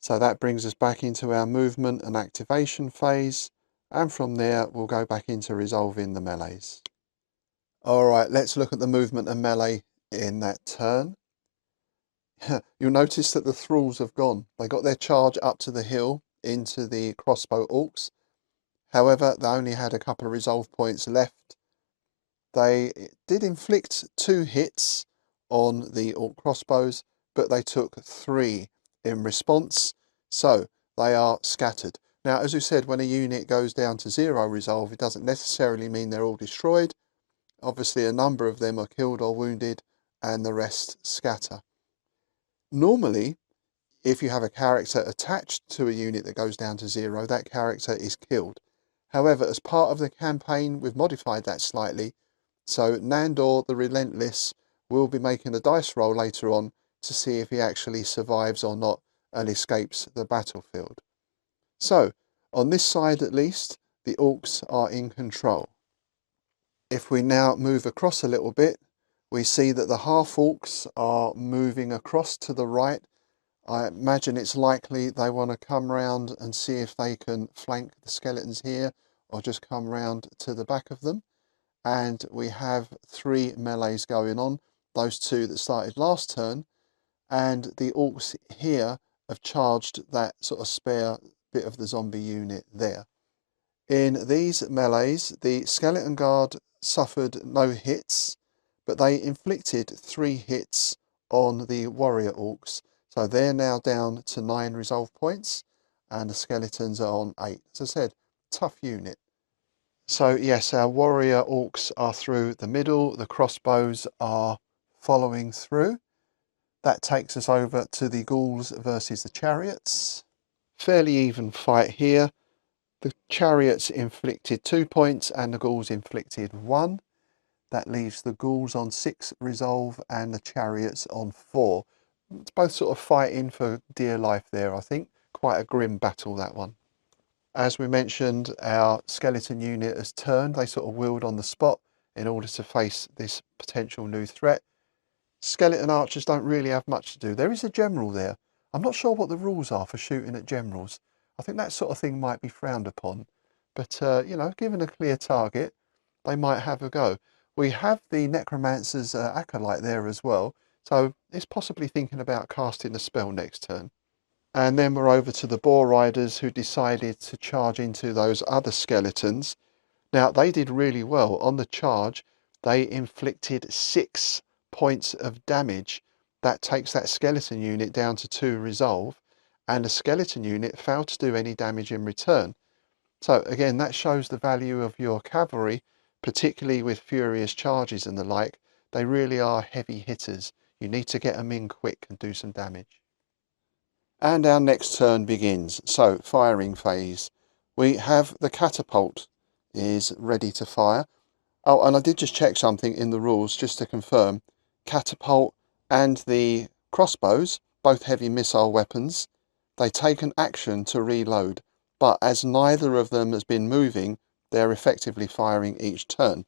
So that brings us back into our movement and activation phase, and from there we'll go back into resolving the melees. Alright, let's look at the movement and melee in that turn. You'll notice that the thralls have gone. They got their charge up to the hill into the crossbow orcs. However, they only had a couple of resolve points left. They did inflict 2 hits on the orc crossbows, but they took 3 in response, so they are scattered. Now, as we said, when a unit goes down to 0 resolve, it doesn't necessarily mean they're all destroyed. Obviously, a number of them are killed or wounded, and the rest scatter. Normally, if you have a character attached to a unit that goes down to 0, that character is killed. However, as part of the campaign, we've modified that slightly. So Nandor the Relentless will be making a dice roll later on to see if he actually survives or not and escapes the battlefield. So, on this side at least, the orcs are in control. If we now move across a little bit, we see that the half orcs are moving across to the right. I imagine it's likely they want to come round and see if they can flank the skeletons here, or just come round to the back of them. And we have 3 melees going on, those 2 that started last turn, and the orcs here have charged that sort of spare bit of the zombie unit there. In these melees, the skeleton guard suffered no hits, but they inflicted 3 hits on the warrior orcs, so they're now down to 9 resolve points, and the skeletons are on 8. As I said, tough unit. So yes, our warrior orcs are through the middle, the crossbows are following through. That takes us over to the ghouls versus the chariots. Fairly even fight here. The chariots inflicted 2 points and the ghouls inflicted 1. That leaves the ghouls on 6 resolve and the chariots on 4. It's both sort of fighting for dear life there, I think. Quite a grim battle, that one. As we mentioned, our skeleton unit has turned. They sort of wheeled on the spot in order to face this potential new threat. Skeleton archers don't really have much to do. There is a general there. I'm not sure what the rules are for shooting at generals. I think that sort of thing might be frowned upon. But, you know, given a clear target, they might have a go. We have the necromancer's acolyte there as well, so it's possibly thinking about casting a spell next turn. And then we're over to the boar riders, who decided to charge into those other skeletons. Now, they did really well. On the charge, they inflicted 6 points of damage. That takes that skeleton unit down to 2 resolve, and the skeleton unit failed to do any damage in return. So again, that shows the value of your cavalry, particularly with furious charges and the like. They really are heavy hitters. You need to get them in quick and do some damage. And our next turn begins. So, firing phase. We have the catapult is ready to fire. Oh, and I did just check something in the rules just to confirm. Catapult and the crossbows, both heavy missile weapons, they take an action to reload. But as neither of them has been moving, they're effectively firing each turn.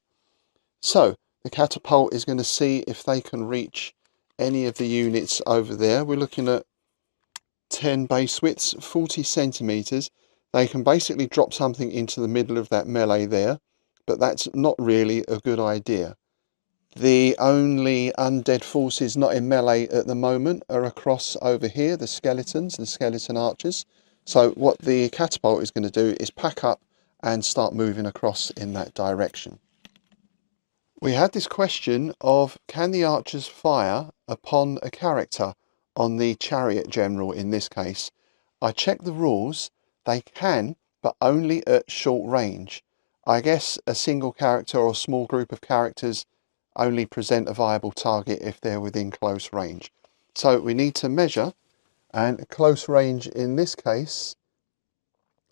So, the catapult is going to see if they can reach any of the units over there. We're looking at 10 base widths, 40 centimeters. They can basically drop something into the middle of that melee there, but that's not really a good idea. The only undead forces not in melee at the moment are across over here, the skeletons, the skeleton archers. So what the catapult is going to do is pack up and start moving across in that direction. We had this question of, can the archers fire upon a character on the chariot general in this case? I checked the rules, they can, but only at short range. I guess a single character or a small group of characters only present a viable target if they're within close range. So we need to measure, and close range in this case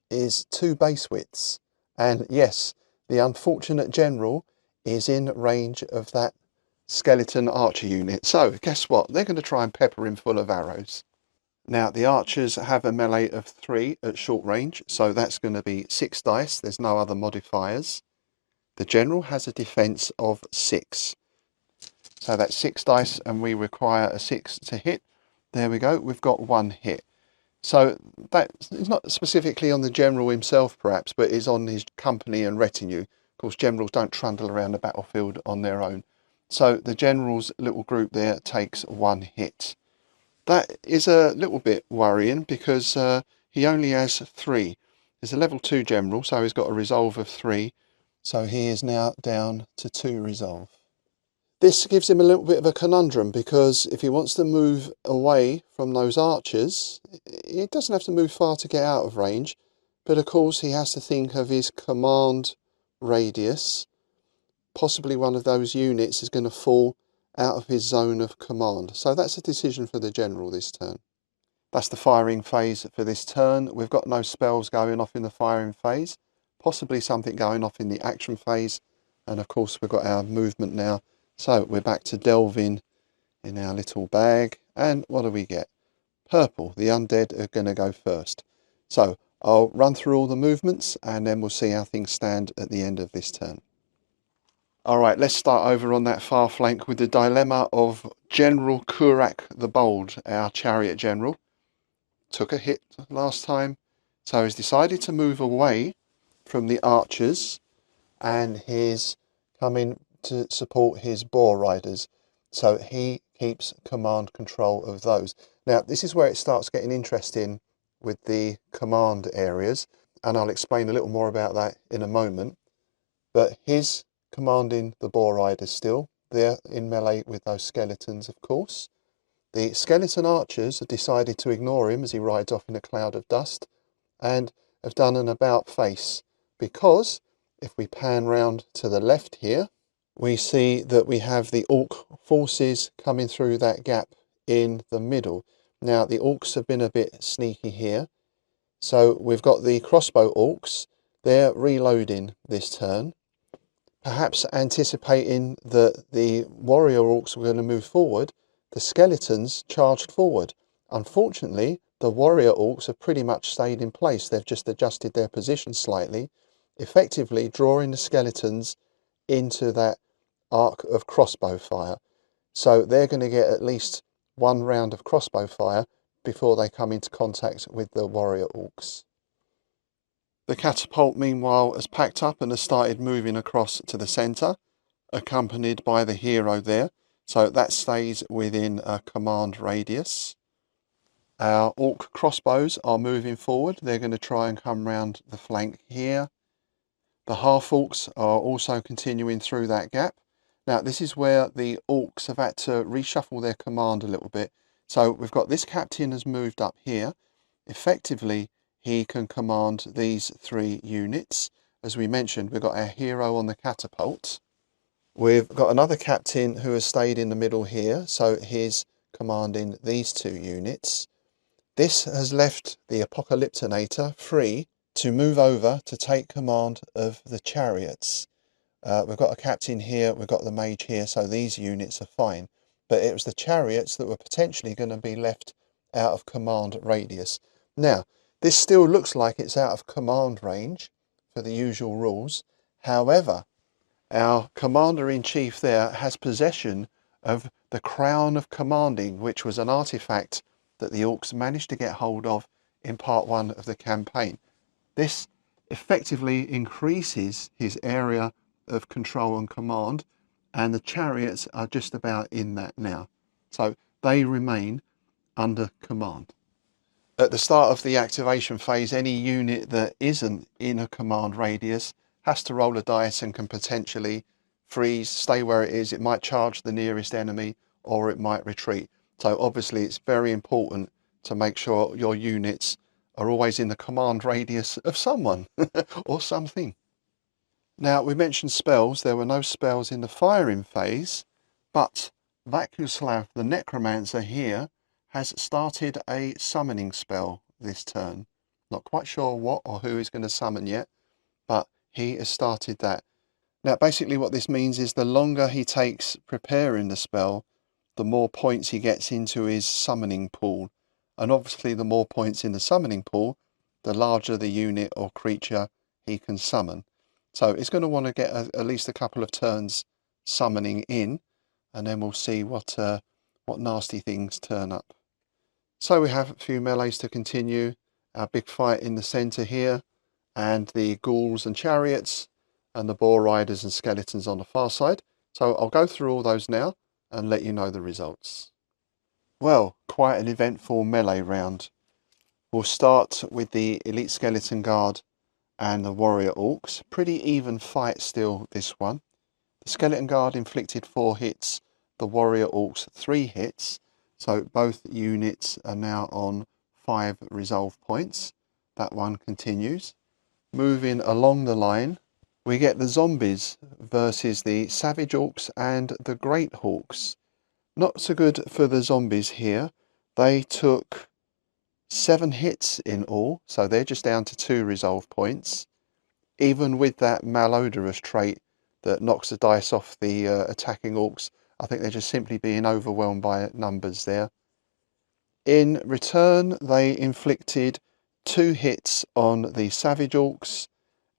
is 2 base widths. And yes, the unfortunate general is in range of that skeleton archer unit. So guess what? They're going to try and pepper him full of arrows. Now the archers have a melee of 3 at short range, so that's going to be 6 dice. There's no other modifiers. The general has a defense of 6. So that's 6 dice and we require a 6 to hit. There we go, we've got 1 hit. So that is not specifically on the general himself perhaps, but is on his company and retinue. Of course, generals don't trundle around the battlefield on their own. So the general's little group there takes 1 hit. That is a little bit worrying because he only has 3. He's a level 2 general, so he's got a resolve of 3. So he is now down to 2 resolve. This gives him a little bit of a conundrum because if he wants to move away from those archers, he doesn't have to move far to get out of range, but of course he has to think of his command radius. Possibly one of those units is going to fall out of his zone of command. So that's a decision for the general this turn. That's the firing phase for this turn. We've got no spells going off in the firing phase, possibly something going off in the action phase, and of course we've got our movement now. So we're back to delving in our little bag, and what do we get? Purple. The undead are going to go first. So I'll run through all the movements and then we'll see how things stand at the end of this turn. Alright, let's start over on that far flank with the dilemma of General Kurak the Bold, our chariot general. Took a hit last time, so he's decided to move away from the archers and he's coming to support his boar riders, so he keeps command control of those. Now this is where it starts getting interesting with the command areas, and I'll explain a little more about that in a moment. But he's commanding the boar riders still. They're in melee with those skeletons, of course. The skeleton archers have decided to ignore him as he rides off in a cloud of dust and have done an about face, because if we pan round to the left here, we see that we have the orc forces coming through that gap in the middle. Now the orcs have been a bit sneaky here, so we've got the crossbow orcs. They're reloading this turn, perhaps anticipating that the warrior orcs were going to move forward. The skeletons charged forward. Unfortunately, the warrior orcs have pretty much stayed in place. They've just adjusted their position slightly, effectively drawing the skeletons into that arc of crossbow fire. So they're going to get at least 1 round of crossbow fire before they come into contact with the warrior orcs. The catapult, meanwhile, has packed up and has started moving across to the centre, accompanied by the hero there. So that stays within a command radius. Our orc crossbows are moving forward. They're going to try and come round the flank here. The half orcs are also continuing through that gap. Now this is where the orcs have had to reshuffle their command a little bit. So we've got this captain has moved up here. Effectively, he can command these 3 units. As we mentioned, we've got our hero on the catapult. We've got another captain who has stayed in the middle here, so he's commanding these 2 units. This has left the Apocalyptinator free to move over to take command of the chariots. We've got a captain here, we've got the mage here, so these units are fine. But it was the chariots that were potentially going to be left out of command radius. Now, this still looks like it's out of command range for the usual rules. However, our commander-in-chief there has possession of the Crown of Commanding, which was an artifact that the orcs managed to get hold of in part 1 of the campaign. This effectively increases his area of control and command, and the chariots are just about in that now. So they remain under command. At the start of the activation phase, any unit that isn't in a command radius has to roll a dice and can potentially freeze, stay where it is. It might charge the nearest enemy or it might retreat. So obviously it's very important to make sure your units are always in the command radius of someone or something. Now, we mentioned spells. There were no spells in the firing phase, but Vacuslav, the necromancer here, has started a summoning spell this turn. Not quite sure what or who he's going to summon yet, but he has started that. Now, basically what this means is the longer he takes preparing the spell, the more points he gets into his summoning pool. And obviously the more points in the summoning pool, the larger the unit or creature he can summon. So it's going to want to get at least a couple of turns summoning in, and then we'll see what nasty things turn up. So we have a few melees to continue. Our big fight in the centre here, and the ghouls and chariots, and the boar riders and skeletons on the far side. So I'll go through all those now and let you know the results. Well, quite an eventful melee round. We'll start with the elite skeleton guard and the warrior orcs. Pretty even fight still, this one. The skeleton guard inflicted 4 hits, the warrior orcs 3 hits. So both units are now on 5 resolve points. That one continues. Moving along the line, we get the zombies versus the savage orcs and the great hawks. Not so good for the zombies here. They took 7 hits in all, so they're just down to 2 resolve points. Even with that malodorous trait that knocks the dice off the attacking orcs, I think they're just simply being overwhelmed by numbers there. In return, they inflicted 2 hits on the savage orcs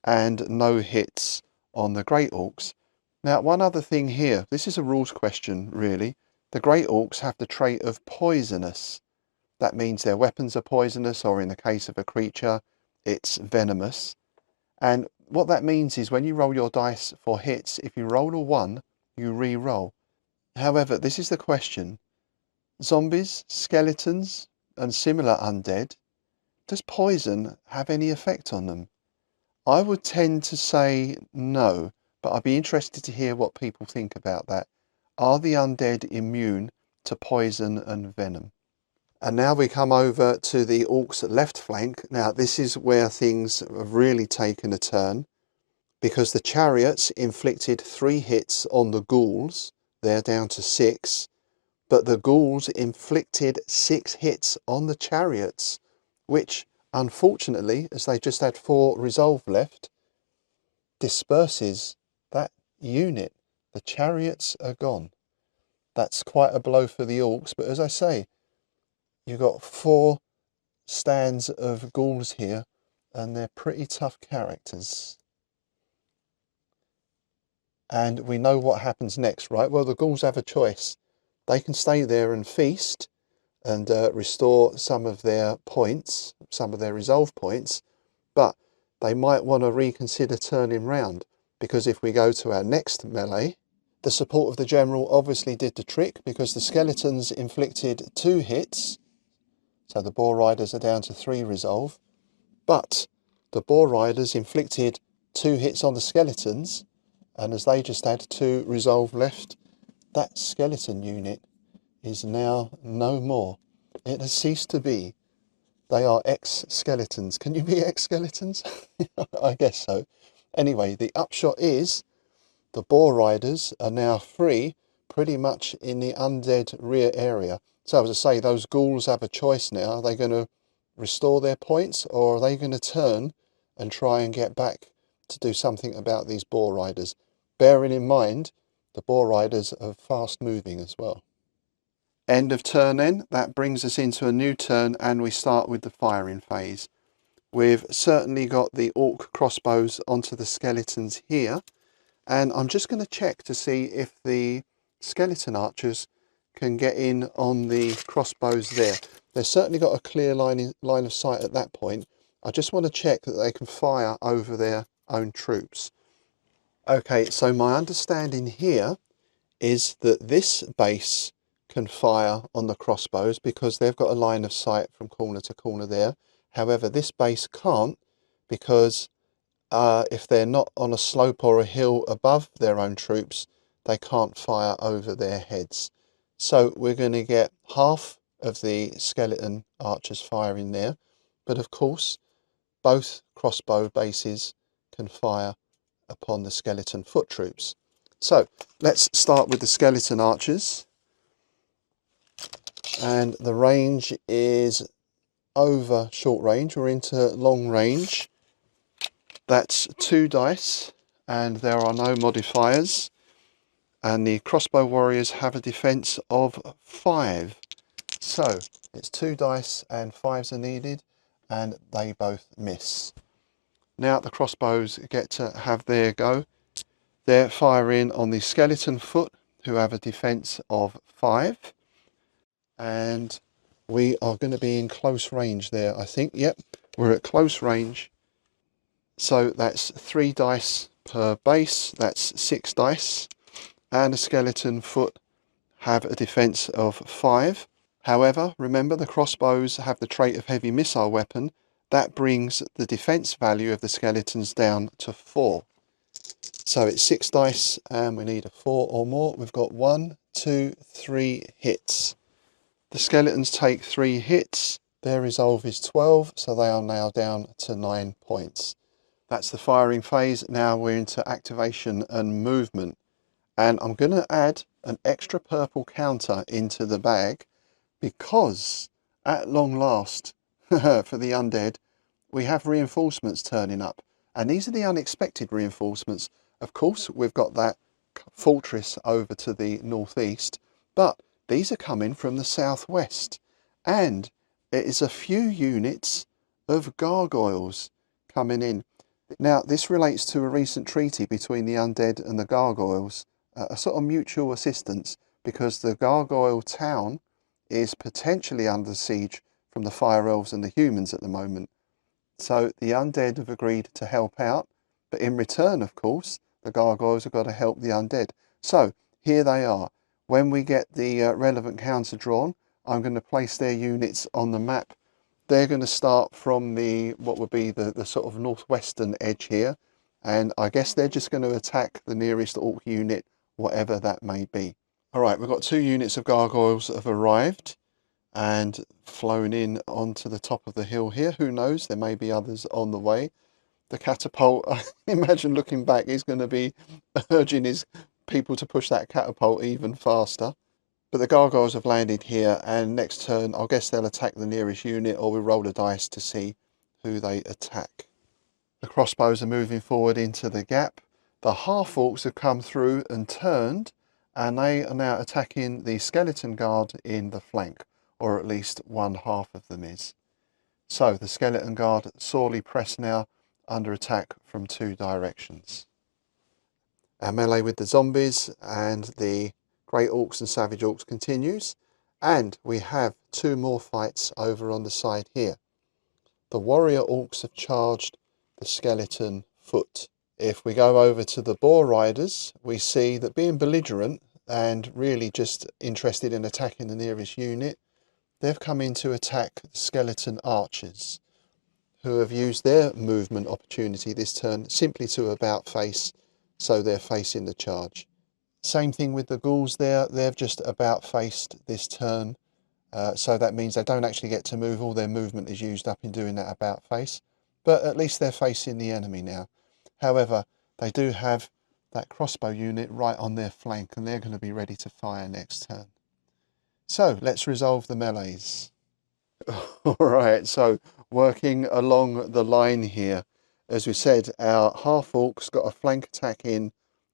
and no hits on the great orcs. Now, one other thing here, this is a rules question really. The great orcs have the trait of poisonous. That means their weapons are poisonous, or in the case of a creature, it's venomous. And what that means is when you roll your dice for hits, if you roll a 1, you re-roll. However, this is the question. Zombies, skeletons, and similar undead, does poison have any effect on them? I would tend to say no, but I'd be interested to hear what people think about that. Are the undead immune to poison and venom? And now we come over to the orcs left flank. Now this is where things have really taken a turn, because the chariots inflicted 3 hits on the ghouls. They're down to 6, but the ghouls inflicted 6 hits on the chariots, which unfortunately, as they just had 4 resolve left, disperses that unit. The chariots are gone. That's quite a blow for the orcs, but as I say, you've got 4 stands of ghouls here, and they're pretty tough characters. And we know what happens next, right? Well, the ghouls have a choice. They can stay there and feast and restore some of their points, some of their resolve points, but they might want to reconsider turning round, because if we go to our next melee, the support of the general obviously did the trick, because the skeletons inflicted 2 hits, so the boar riders are down to 3 resolve, but the boar riders inflicted 2 hits on the skeletons, and as they just had 2 resolve left, that skeleton unit is now no more. It has ceased to be. They are ex-skeletons. Can you be ex-skeletons? I guess so. Anyway, the upshot is the boar riders are now free pretty much in the undead rear area. So as I say, those ghouls have a choice now. Are they going to restore their points, or are they going to turn and try and get back to do something about these boar riders? Bearing in mind, the boar riders are fast moving as well. End of turn then. That brings us into a new turn, and we start with the firing phase. We've certainly got the orc crossbows onto the skeletons here, and I'm just going to check to see if the skeleton archers can get in on the crossbows there. They've certainly got a clear line of sight at that point. I just want to check that they can fire over their own troops. Okay, so my understanding here is that this base can fire on the crossbows because they've got a line of sight from corner to corner there. However, this base can't because if they're not on a slope or a hill above their own troops, they can't fire over their heads. So we're going to get half of the skeleton archers firing there, but of course both crossbow bases can fire upon the skeleton foot troops. So let's start with the skeleton archers, and the range is over short range. We're into long range. That's 2 dice and there are no modifiers, and the crossbow warriors have a defense of 5. So it's 2 dice and 5s are needed, and they both miss. Now the crossbows get to have their go. They're firing on the skeleton foot, who have a defense of 5, and we are going to be in close range there, I think. Yep, we're at close range. So that's 3 dice per base, that's 6 dice, and a skeleton foot have a defense of 5. However, remember the crossbows have the trait of heavy missile weapon. That brings the defense value of the skeletons down to 4. So it's 6 dice and we need a 4 or more. We've got 1, 2, 3 hits. The skeletons take 3 hits. Their resolve is 12, so they are now down to 9 points. That's the firing phase. Now we're into activation and movement. And I'm going to add an extra purple counter into the bag because at long last, for the undead, we have reinforcements turning up. And these are the unexpected reinforcements. Of course, we've got that fortress over to the northeast, but these are coming from the southwest. And it is a few units of gargoyles coming in. Now, this relates to a recent treaty between the undead and the gargoyles, a sort of mutual assistance, because the gargoyle town is potentially under siege from the fire elves and the humans at the moment. So the undead have agreed to help out, but in return, of course, the gargoyles have got to help the undead. So here they are. When we get the relevant counter drawn, I'm going to place their units on the map. They're going to start from the what would be the sort of northwestern edge here, and I guess they're just going to attack the nearest orc unit, whatever that may be. All right, we've got 2 units of gargoyles that have arrived and flown in onto the top of the hill here. Who knows, there may be others on the way. The catapult, I imagine looking back, is going to be urging his people to push that catapult even faster. But the gargoyles have landed here, and next turn I guess they'll attack the nearest unit, or we'll roll a dice to see who they attack. The crossbows are moving forward into the gap. The half-orcs have come through and turned, and they are now attacking the skeleton guard in the flank, or at least one half of them is. So the skeleton guard sorely pressed now, under attack from 2 directions. Our melee with the zombies and the great orcs and savage orcs continues, and we have 2 more fights over on the side here. The warrior orcs have charged the skeleton foot. If we go over to the boar riders, we see that being belligerent and really just interested in attacking the nearest unit, they've come in to attack the skeleton archers, who have used their movement opportunity this turn simply to about face, so they're facing the charge. Same thing with the ghouls there, they've just about faced this turn. So that means they don't actually get to move. All their movement is used up in doing that about face. But at least they're facing the enemy now. However, they do have that crossbow unit right on their flank, and they're going to be ready to fire next turn. So let's resolve the melees. Alright, so working along the line here. As we said, our half-orcs got a flank attack in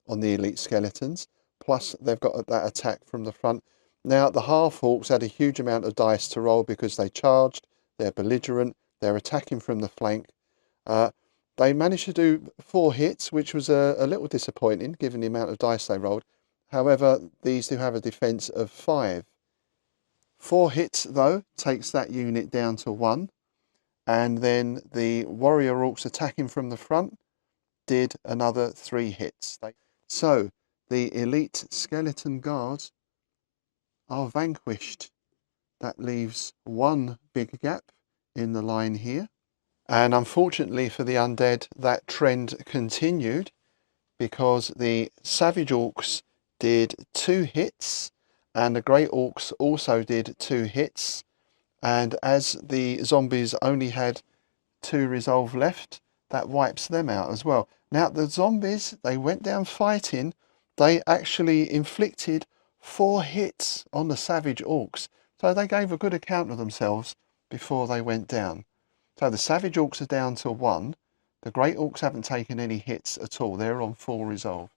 on the elite skeletons. Plus they've got that attack from the front. Now, the half-orcs had a huge amount of dice to roll because they charged, they're belligerent, they're attacking from the flank. They managed to do 4 hits, which was a little disappointing given the amount of dice they rolled. However, these do have a defense of 5. 4 hits, though, takes that unit down to 1. And then the warrior orcs attacking from the front did another 3 hits. So the elite skeleton guards are vanquished. That leaves one big gap in the line here. And unfortunately for the undead, that trend continued because the savage orcs did 2 hits and the great orcs also did 2 hits. And as the zombies only had 2 resolve left, that wipes them out as well. Now the zombies, they went down fighting. They actually inflicted 4 hits on the savage orcs. So they gave a good account of themselves before they went down. So the savage orcs are down to 1. The great orcs haven't taken any hits at all. They're on full resolve.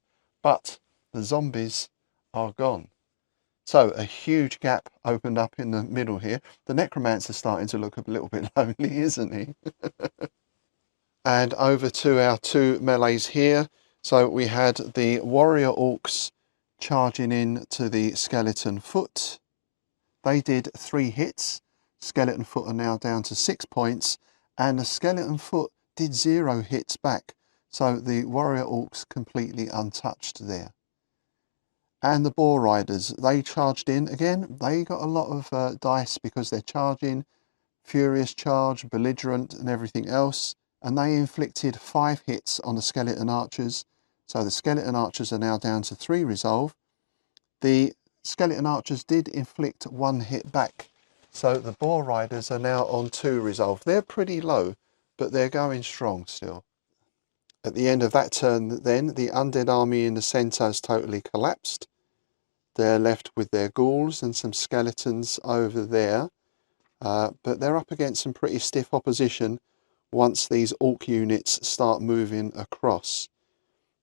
But the zombies are gone. So a huge gap opened up in the middle here. The necromancer's starting to look a little bit lonely, isn't he? And over to our 2 melees here. So we had the warrior orcs charging in to the skeleton foot. They did 3 hits. Skeleton foot are now down to 6 points, and the skeleton foot did 0 hits back. So the warrior orcs completely untouched there. And the boar riders, they charged in again. They got a lot of dice because they're charging, furious charge, belligerent, and everything else. And they inflicted 5 hits on the skeleton archers. So the skeleton archers are now down to 3 resolve. The skeleton archers did inflict 1 hit back. So the boar riders are now on 2 resolve. They're pretty low, but they're going strong still. At the end of that turn then, the undead army in the centre has totally collapsed. They're left with their ghouls and some skeletons over there. But they're up against some pretty stiff opposition once these orc units start moving across.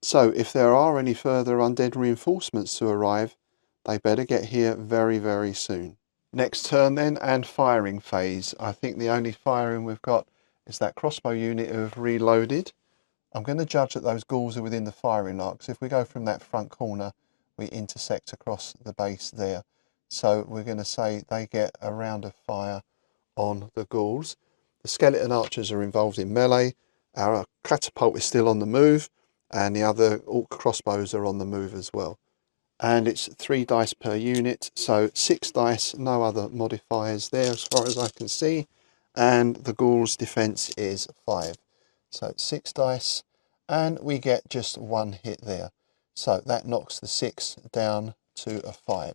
So if there are any further undead reinforcements to arrive, they better get here very, very soon. Next turn then, and firing phase. I think the only firing we've got is that crossbow unit who have reloaded. I'm going to judge that those ghouls are within the firing arc. So if we go from that front corner, we intersect across the base there. So we're going to say they get a round of fire on the ghouls. The skeleton archers are involved in melee. Our catapult is still on the move, and the other orc crossbows are on the move as well. And it's 3 dice per unit, so 6 dice, no other modifiers there as far as I can see. And the ghouls' defense is 5. So 6 dice, and we get just 1 hit there. So that knocks the 6 down to a 5.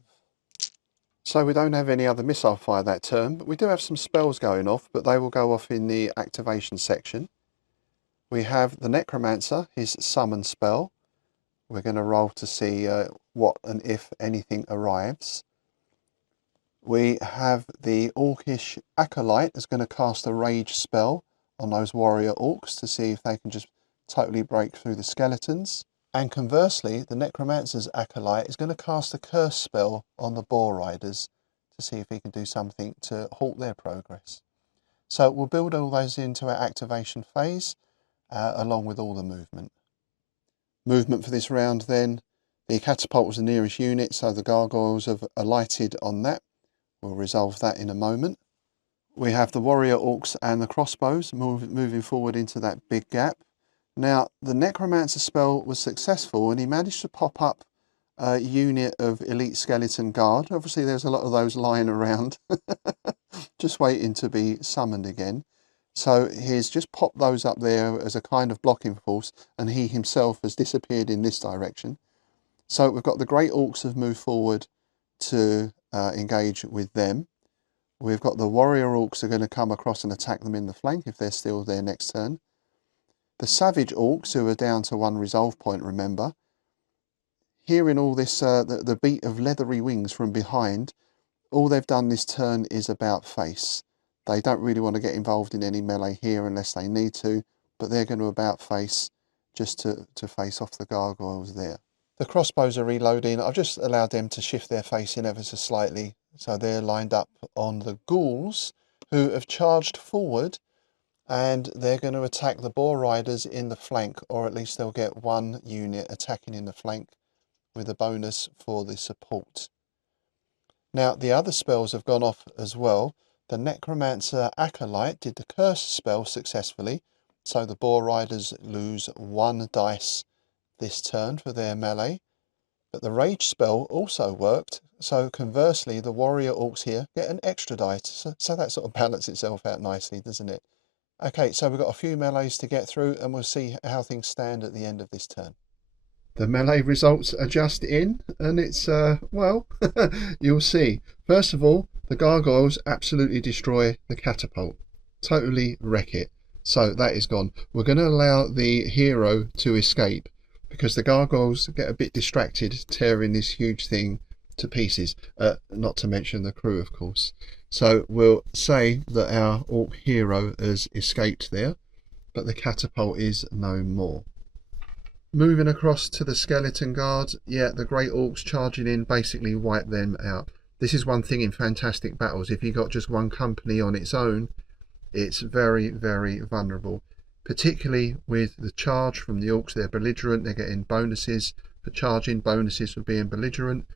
So we don't have any other missile fire that turn, but we do have some spells going off, but they will go off in the activation section. We have the Necromancer, his summon spell. We're going to roll to see what and if anything arrives. We have the Orcish Acolyte is going to cast a rage spell on those warrior orcs to see if they can just totally break through the skeletons. And conversely, the Necromancer's Acolyte is going to cast a curse spell on the boar riders to see if he can do something to halt their progress. So we'll build all those into our activation phase along with all the movement. Movement for this round then, the catapult was the nearest unit, so the gargoyles have alighted on that. We'll resolve that in a moment. We have the warrior orcs and the crossbows moving forward into that big gap. Now, the necromancer spell was successful and he managed to pop up a unit of elite skeleton guard. Obviously, there's a lot of those lying around, just waiting to be summoned again. So he's just popped those up there as a kind of blocking force, and he himself has disappeared in this direction. So we've got the great orcs have moved forward to engage with them. We've got the warrior orcs are going to come across and attack them in the flank if they're still there next turn. The savage orcs, who are down to 1 resolve point, remember, hearing all this, the beat of leathery wings from behind, all they've done this turn is about face. They don't really want to get involved in any melee here unless they need to, but they're going to about face just to face off the gargoyles there. The crossbows are reloading. I've just allowed them to shift their face in ever so slightly, so they're lined up on the ghouls, who have charged forward, and they're going to attack the boar riders in the flank, or at least they'll get 1 unit attacking in the flank with a bonus for the support. Now, the other spells have gone off as well. The Necromancer Acolyte did the curse spell successfully, so the boar riders lose 1 dice this turn for their melee. But the rage spell also worked, so conversely the warrior orcs here get an extra die, so that sort of balances itself out nicely, doesn't it? Okay, so we've got a few melees to get through, and we'll see how things stand at the end of this turn. The melee results are just in, and it's, well, you'll see. First of all, the gargoyles absolutely destroy the catapult. Totally wreck it. So that is gone. We're going to allow the hero to escape, because the gargoyles get a bit distracted tearing this huge thing to pieces. Not to mention the crew, of course. So we'll say that our orc hero has escaped there, but the catapult is no more. Moving across to the skeleton guards, yeah, the great orcs charging in basically wipe them out. This is one thing in fantastic battles. If you've got just one company on its own, it's very, very vulnerable. Particularly with the charge from the orcs, they're belligerent, they're getting bonuses for charging, bonuses for being belligerent.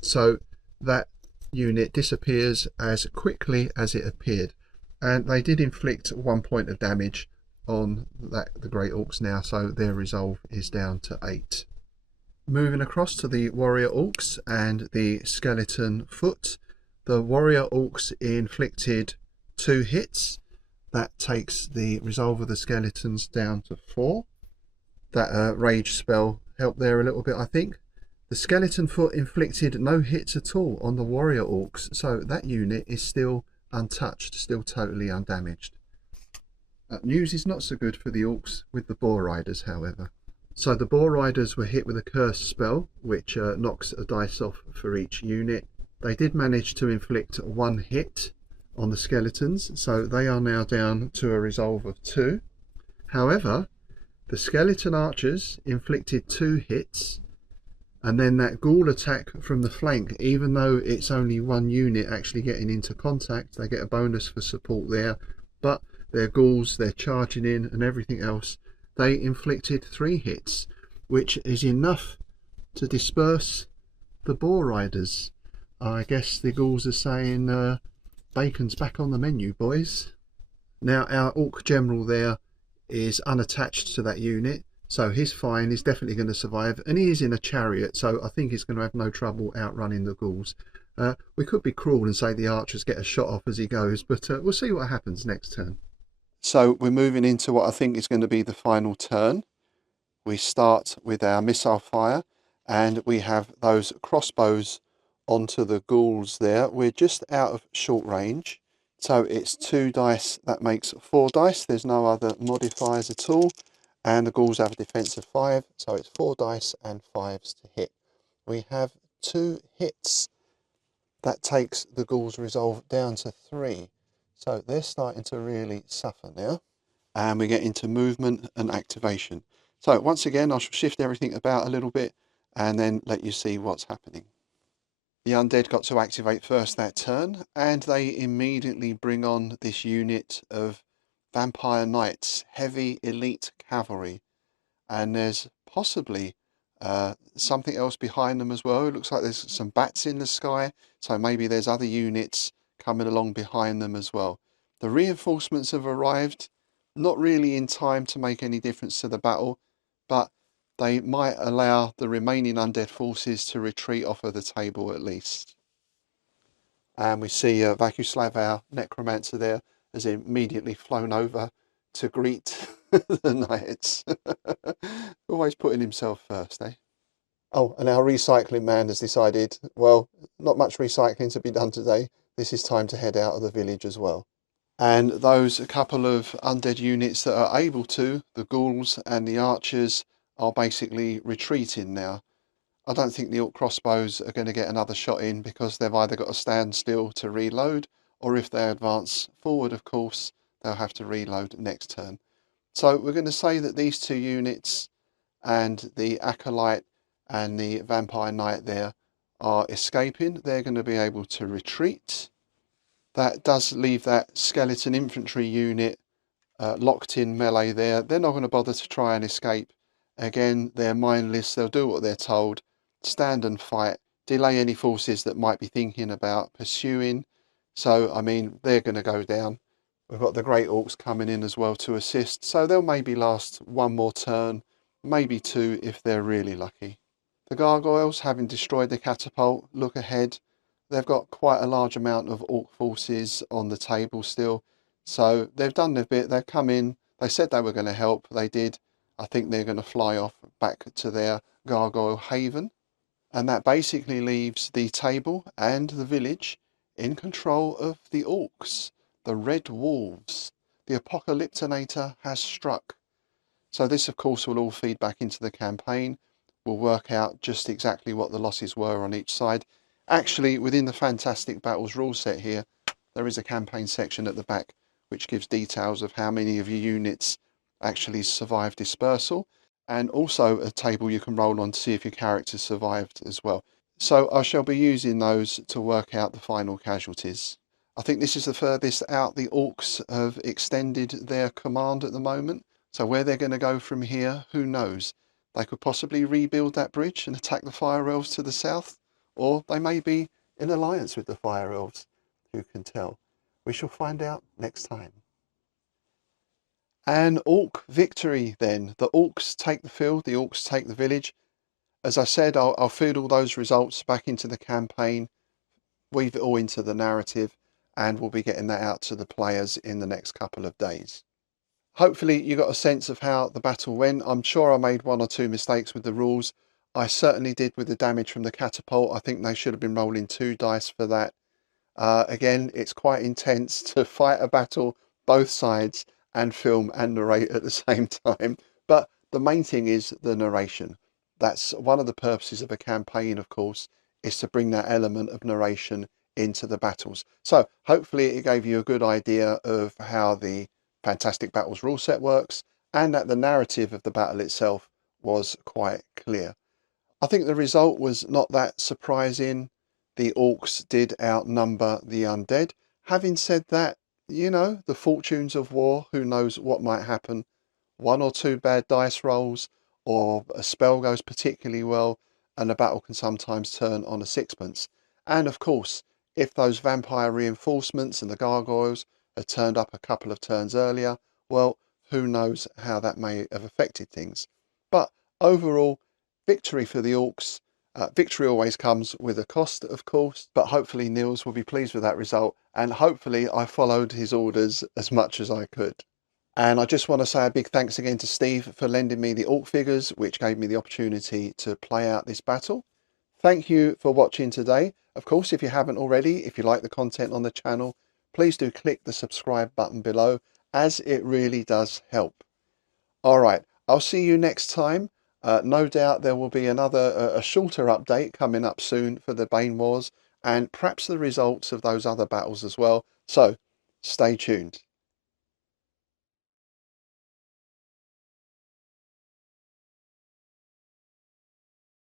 So that unit disappears as quickly as it appeared. And they did inflict 1 point of damage on the great orcs now, so their resolve is down to 8. Moving across to the warrior orcs and the skeleton foot. The warrior orcs inflicted 2 hits. That takes the resolve of the skeletons down to 4. That rage spell helped there a little bit, I think. The skeleton foot inflicted no hits at all on the warrior orcs, so that unit is still untouched, still totally undamaged. News is not so good for the orcs with the boar riders, however. So the boar riders were hit with a curse spell, which knocks a dice off for each unit. They did manage to inflict 1 hit on the skeletons, so they are now down to a resolve of 2. However, the skeleton archers inflicted 2 hits, and then that ghoul attack from the flank, even though it's only 1 unit actually getting into contact, they get a bonus for support there, but their ghouls, they're charging in and everything else, they inflicted 3 hits, which is enough to disperse the boar riders. I guess the ghouls are saying, bacon's back on the menu, boys. Now our orc general there is unattached to that unit, so he's fine, he's definitely going to survive, and he is in a chariot, so I think he's going to have no trouble outrunning the ghouls. We could be cruel and say the archers get a shot off as he goes, but we'll see what happens next turn. So we're moving into what I think is going to be the final turn. We start with our missile fire, and we have those crossbows onto the ghouls there. We're just out of short range, so it's 2 dice, that makes 4 dice. There's no other modifiers at all, and the ghouls have a defense of 5, so it's 4 dice and 5s to hit. We have 2 hits. That takes the ghouls' resolve down to 3. So they're starting to really suffer now. And we get into movement and activation. So once again, I shall shift everything about a little bit and then let you see what's happening. The undead got to activate first that turn, and they immediately bring on this unit of vampire knights, heavy elite cavalry. And there's possibly something else behind them as well. It looks like there's some bats in the sky, so maybe there's other units coming along behind them as well. The reinforcements have arrived, not really in time to make any difference to the battle, but they might allow the remaining undead forces to retreat off of the table at least. And we see Vakuslav, our necromancer there, has immediately flown over to greet the knights. Always putting himself first, eh? Oh, and our recycling man has decided, well, not much recycling to be done today. This is time to head out of the village as well. And those couple of undead units that are able to, the ghouls and the archers, are basically retreating now. I don't think the orc crossbows are going to get another shot in, because they've either got to stand still to reload, or if they advance forward, of course, they'll have to reload next turn. So we're going to say that these 2 units and the acolyte and the vampire knight there are escaping. They're going to be able to retreat. That does leave that skeleton infantry unit locked in melee there. They're not going to bother to try and escape. Again, they're mindless. They'll do what they're told. Stand and fight. Delay any forces that might be thinking about pursuing. So, I mean, they're going to go down. We've got the great orcs coming in as well to assist. So they'll maybe last 1 more turn, maybe 2 if they're really lucky. The gargoyles, having destroyed the catapult, look ahead. They've got quite a large amount of orc forces on the table still. So they've done their bit. They've come in. They said they were going to help. They did. I think they're going to fly off back to their gargoyle haven. And that basically leaves the table and the village in control of the orcs, the red wolves. The apocalyptinator has struck. So this, of course, will all feed back into the campaign. We'll work out just exactly what the losses were on each side. Actually, within the Fantastic Battles rule set here, there is a campaign section at the back which gives details of how many of your units actually survived dispersal, and also a table you can roll on to see if your characters survived as well. So I shall be using those to work out the final casualties. I think this is the furthest out the Orcs have extended their command at the moment. So where they're going to go from here, who knows? They could possibly rebuild that bridge and attack the Fire Elves to the south, or they may be in alliance with the Fire Elves. Who can tell? We shall find out next time. An Orc victory then. The Orcs take the field, the Orcs take the village. As I said, I'll feed all those results back into the campaign, weave it all into the narrative, and we'll be getting that out to the players in the next couple of days. Hopefully you got a sense of how the battle went. I'm sure I made one or two mistakes with the rules. I certainly did with the damage from the catapult. I think they should have been rolling 2 dice for that. Again, it's quite intense to fight a battle both sides and film and narrate at the same time. But the main thing is the narration. That's one of the purposes of a campaign, of course, is to bring that element of narration into the battles. So hopefully it gave you a good idea of how the Fantastic Battles rule set works, and that the narrative of the battle itself was quite clear. I think the result was not that surprising. The Orcs did outnumber the Undead. Having said that, the fortunes of war, who knows what might happen. 1 or 2 bad dice rolls, or a spell goes particularly well, and a battle can sometimes turn on a sixpence. And of course, if those vampire reinforcements and the gargoyles had turned up a couple of turns earlier, well, who knows how that may have affected things. But overall, victory for the Orcs. Victory always comes with a cost, of course, but hopefully Nils will be pleased with that result, and hopefully I followed his orders as much as I could. And I just want to say a big thanks again to Steve for lending me the Orc figures, which gave me the opportunity to play out this battle. Thank you for watching today. Of course, if you haven't already, if you like the content on the channel, please do click the subscribe button below, as it really does help. All right, I'll see you next time. No doubt there will be another, a shorter update coming up soon for the Bane Wars, and perhaps the results of those other battles as well. So stay tuned.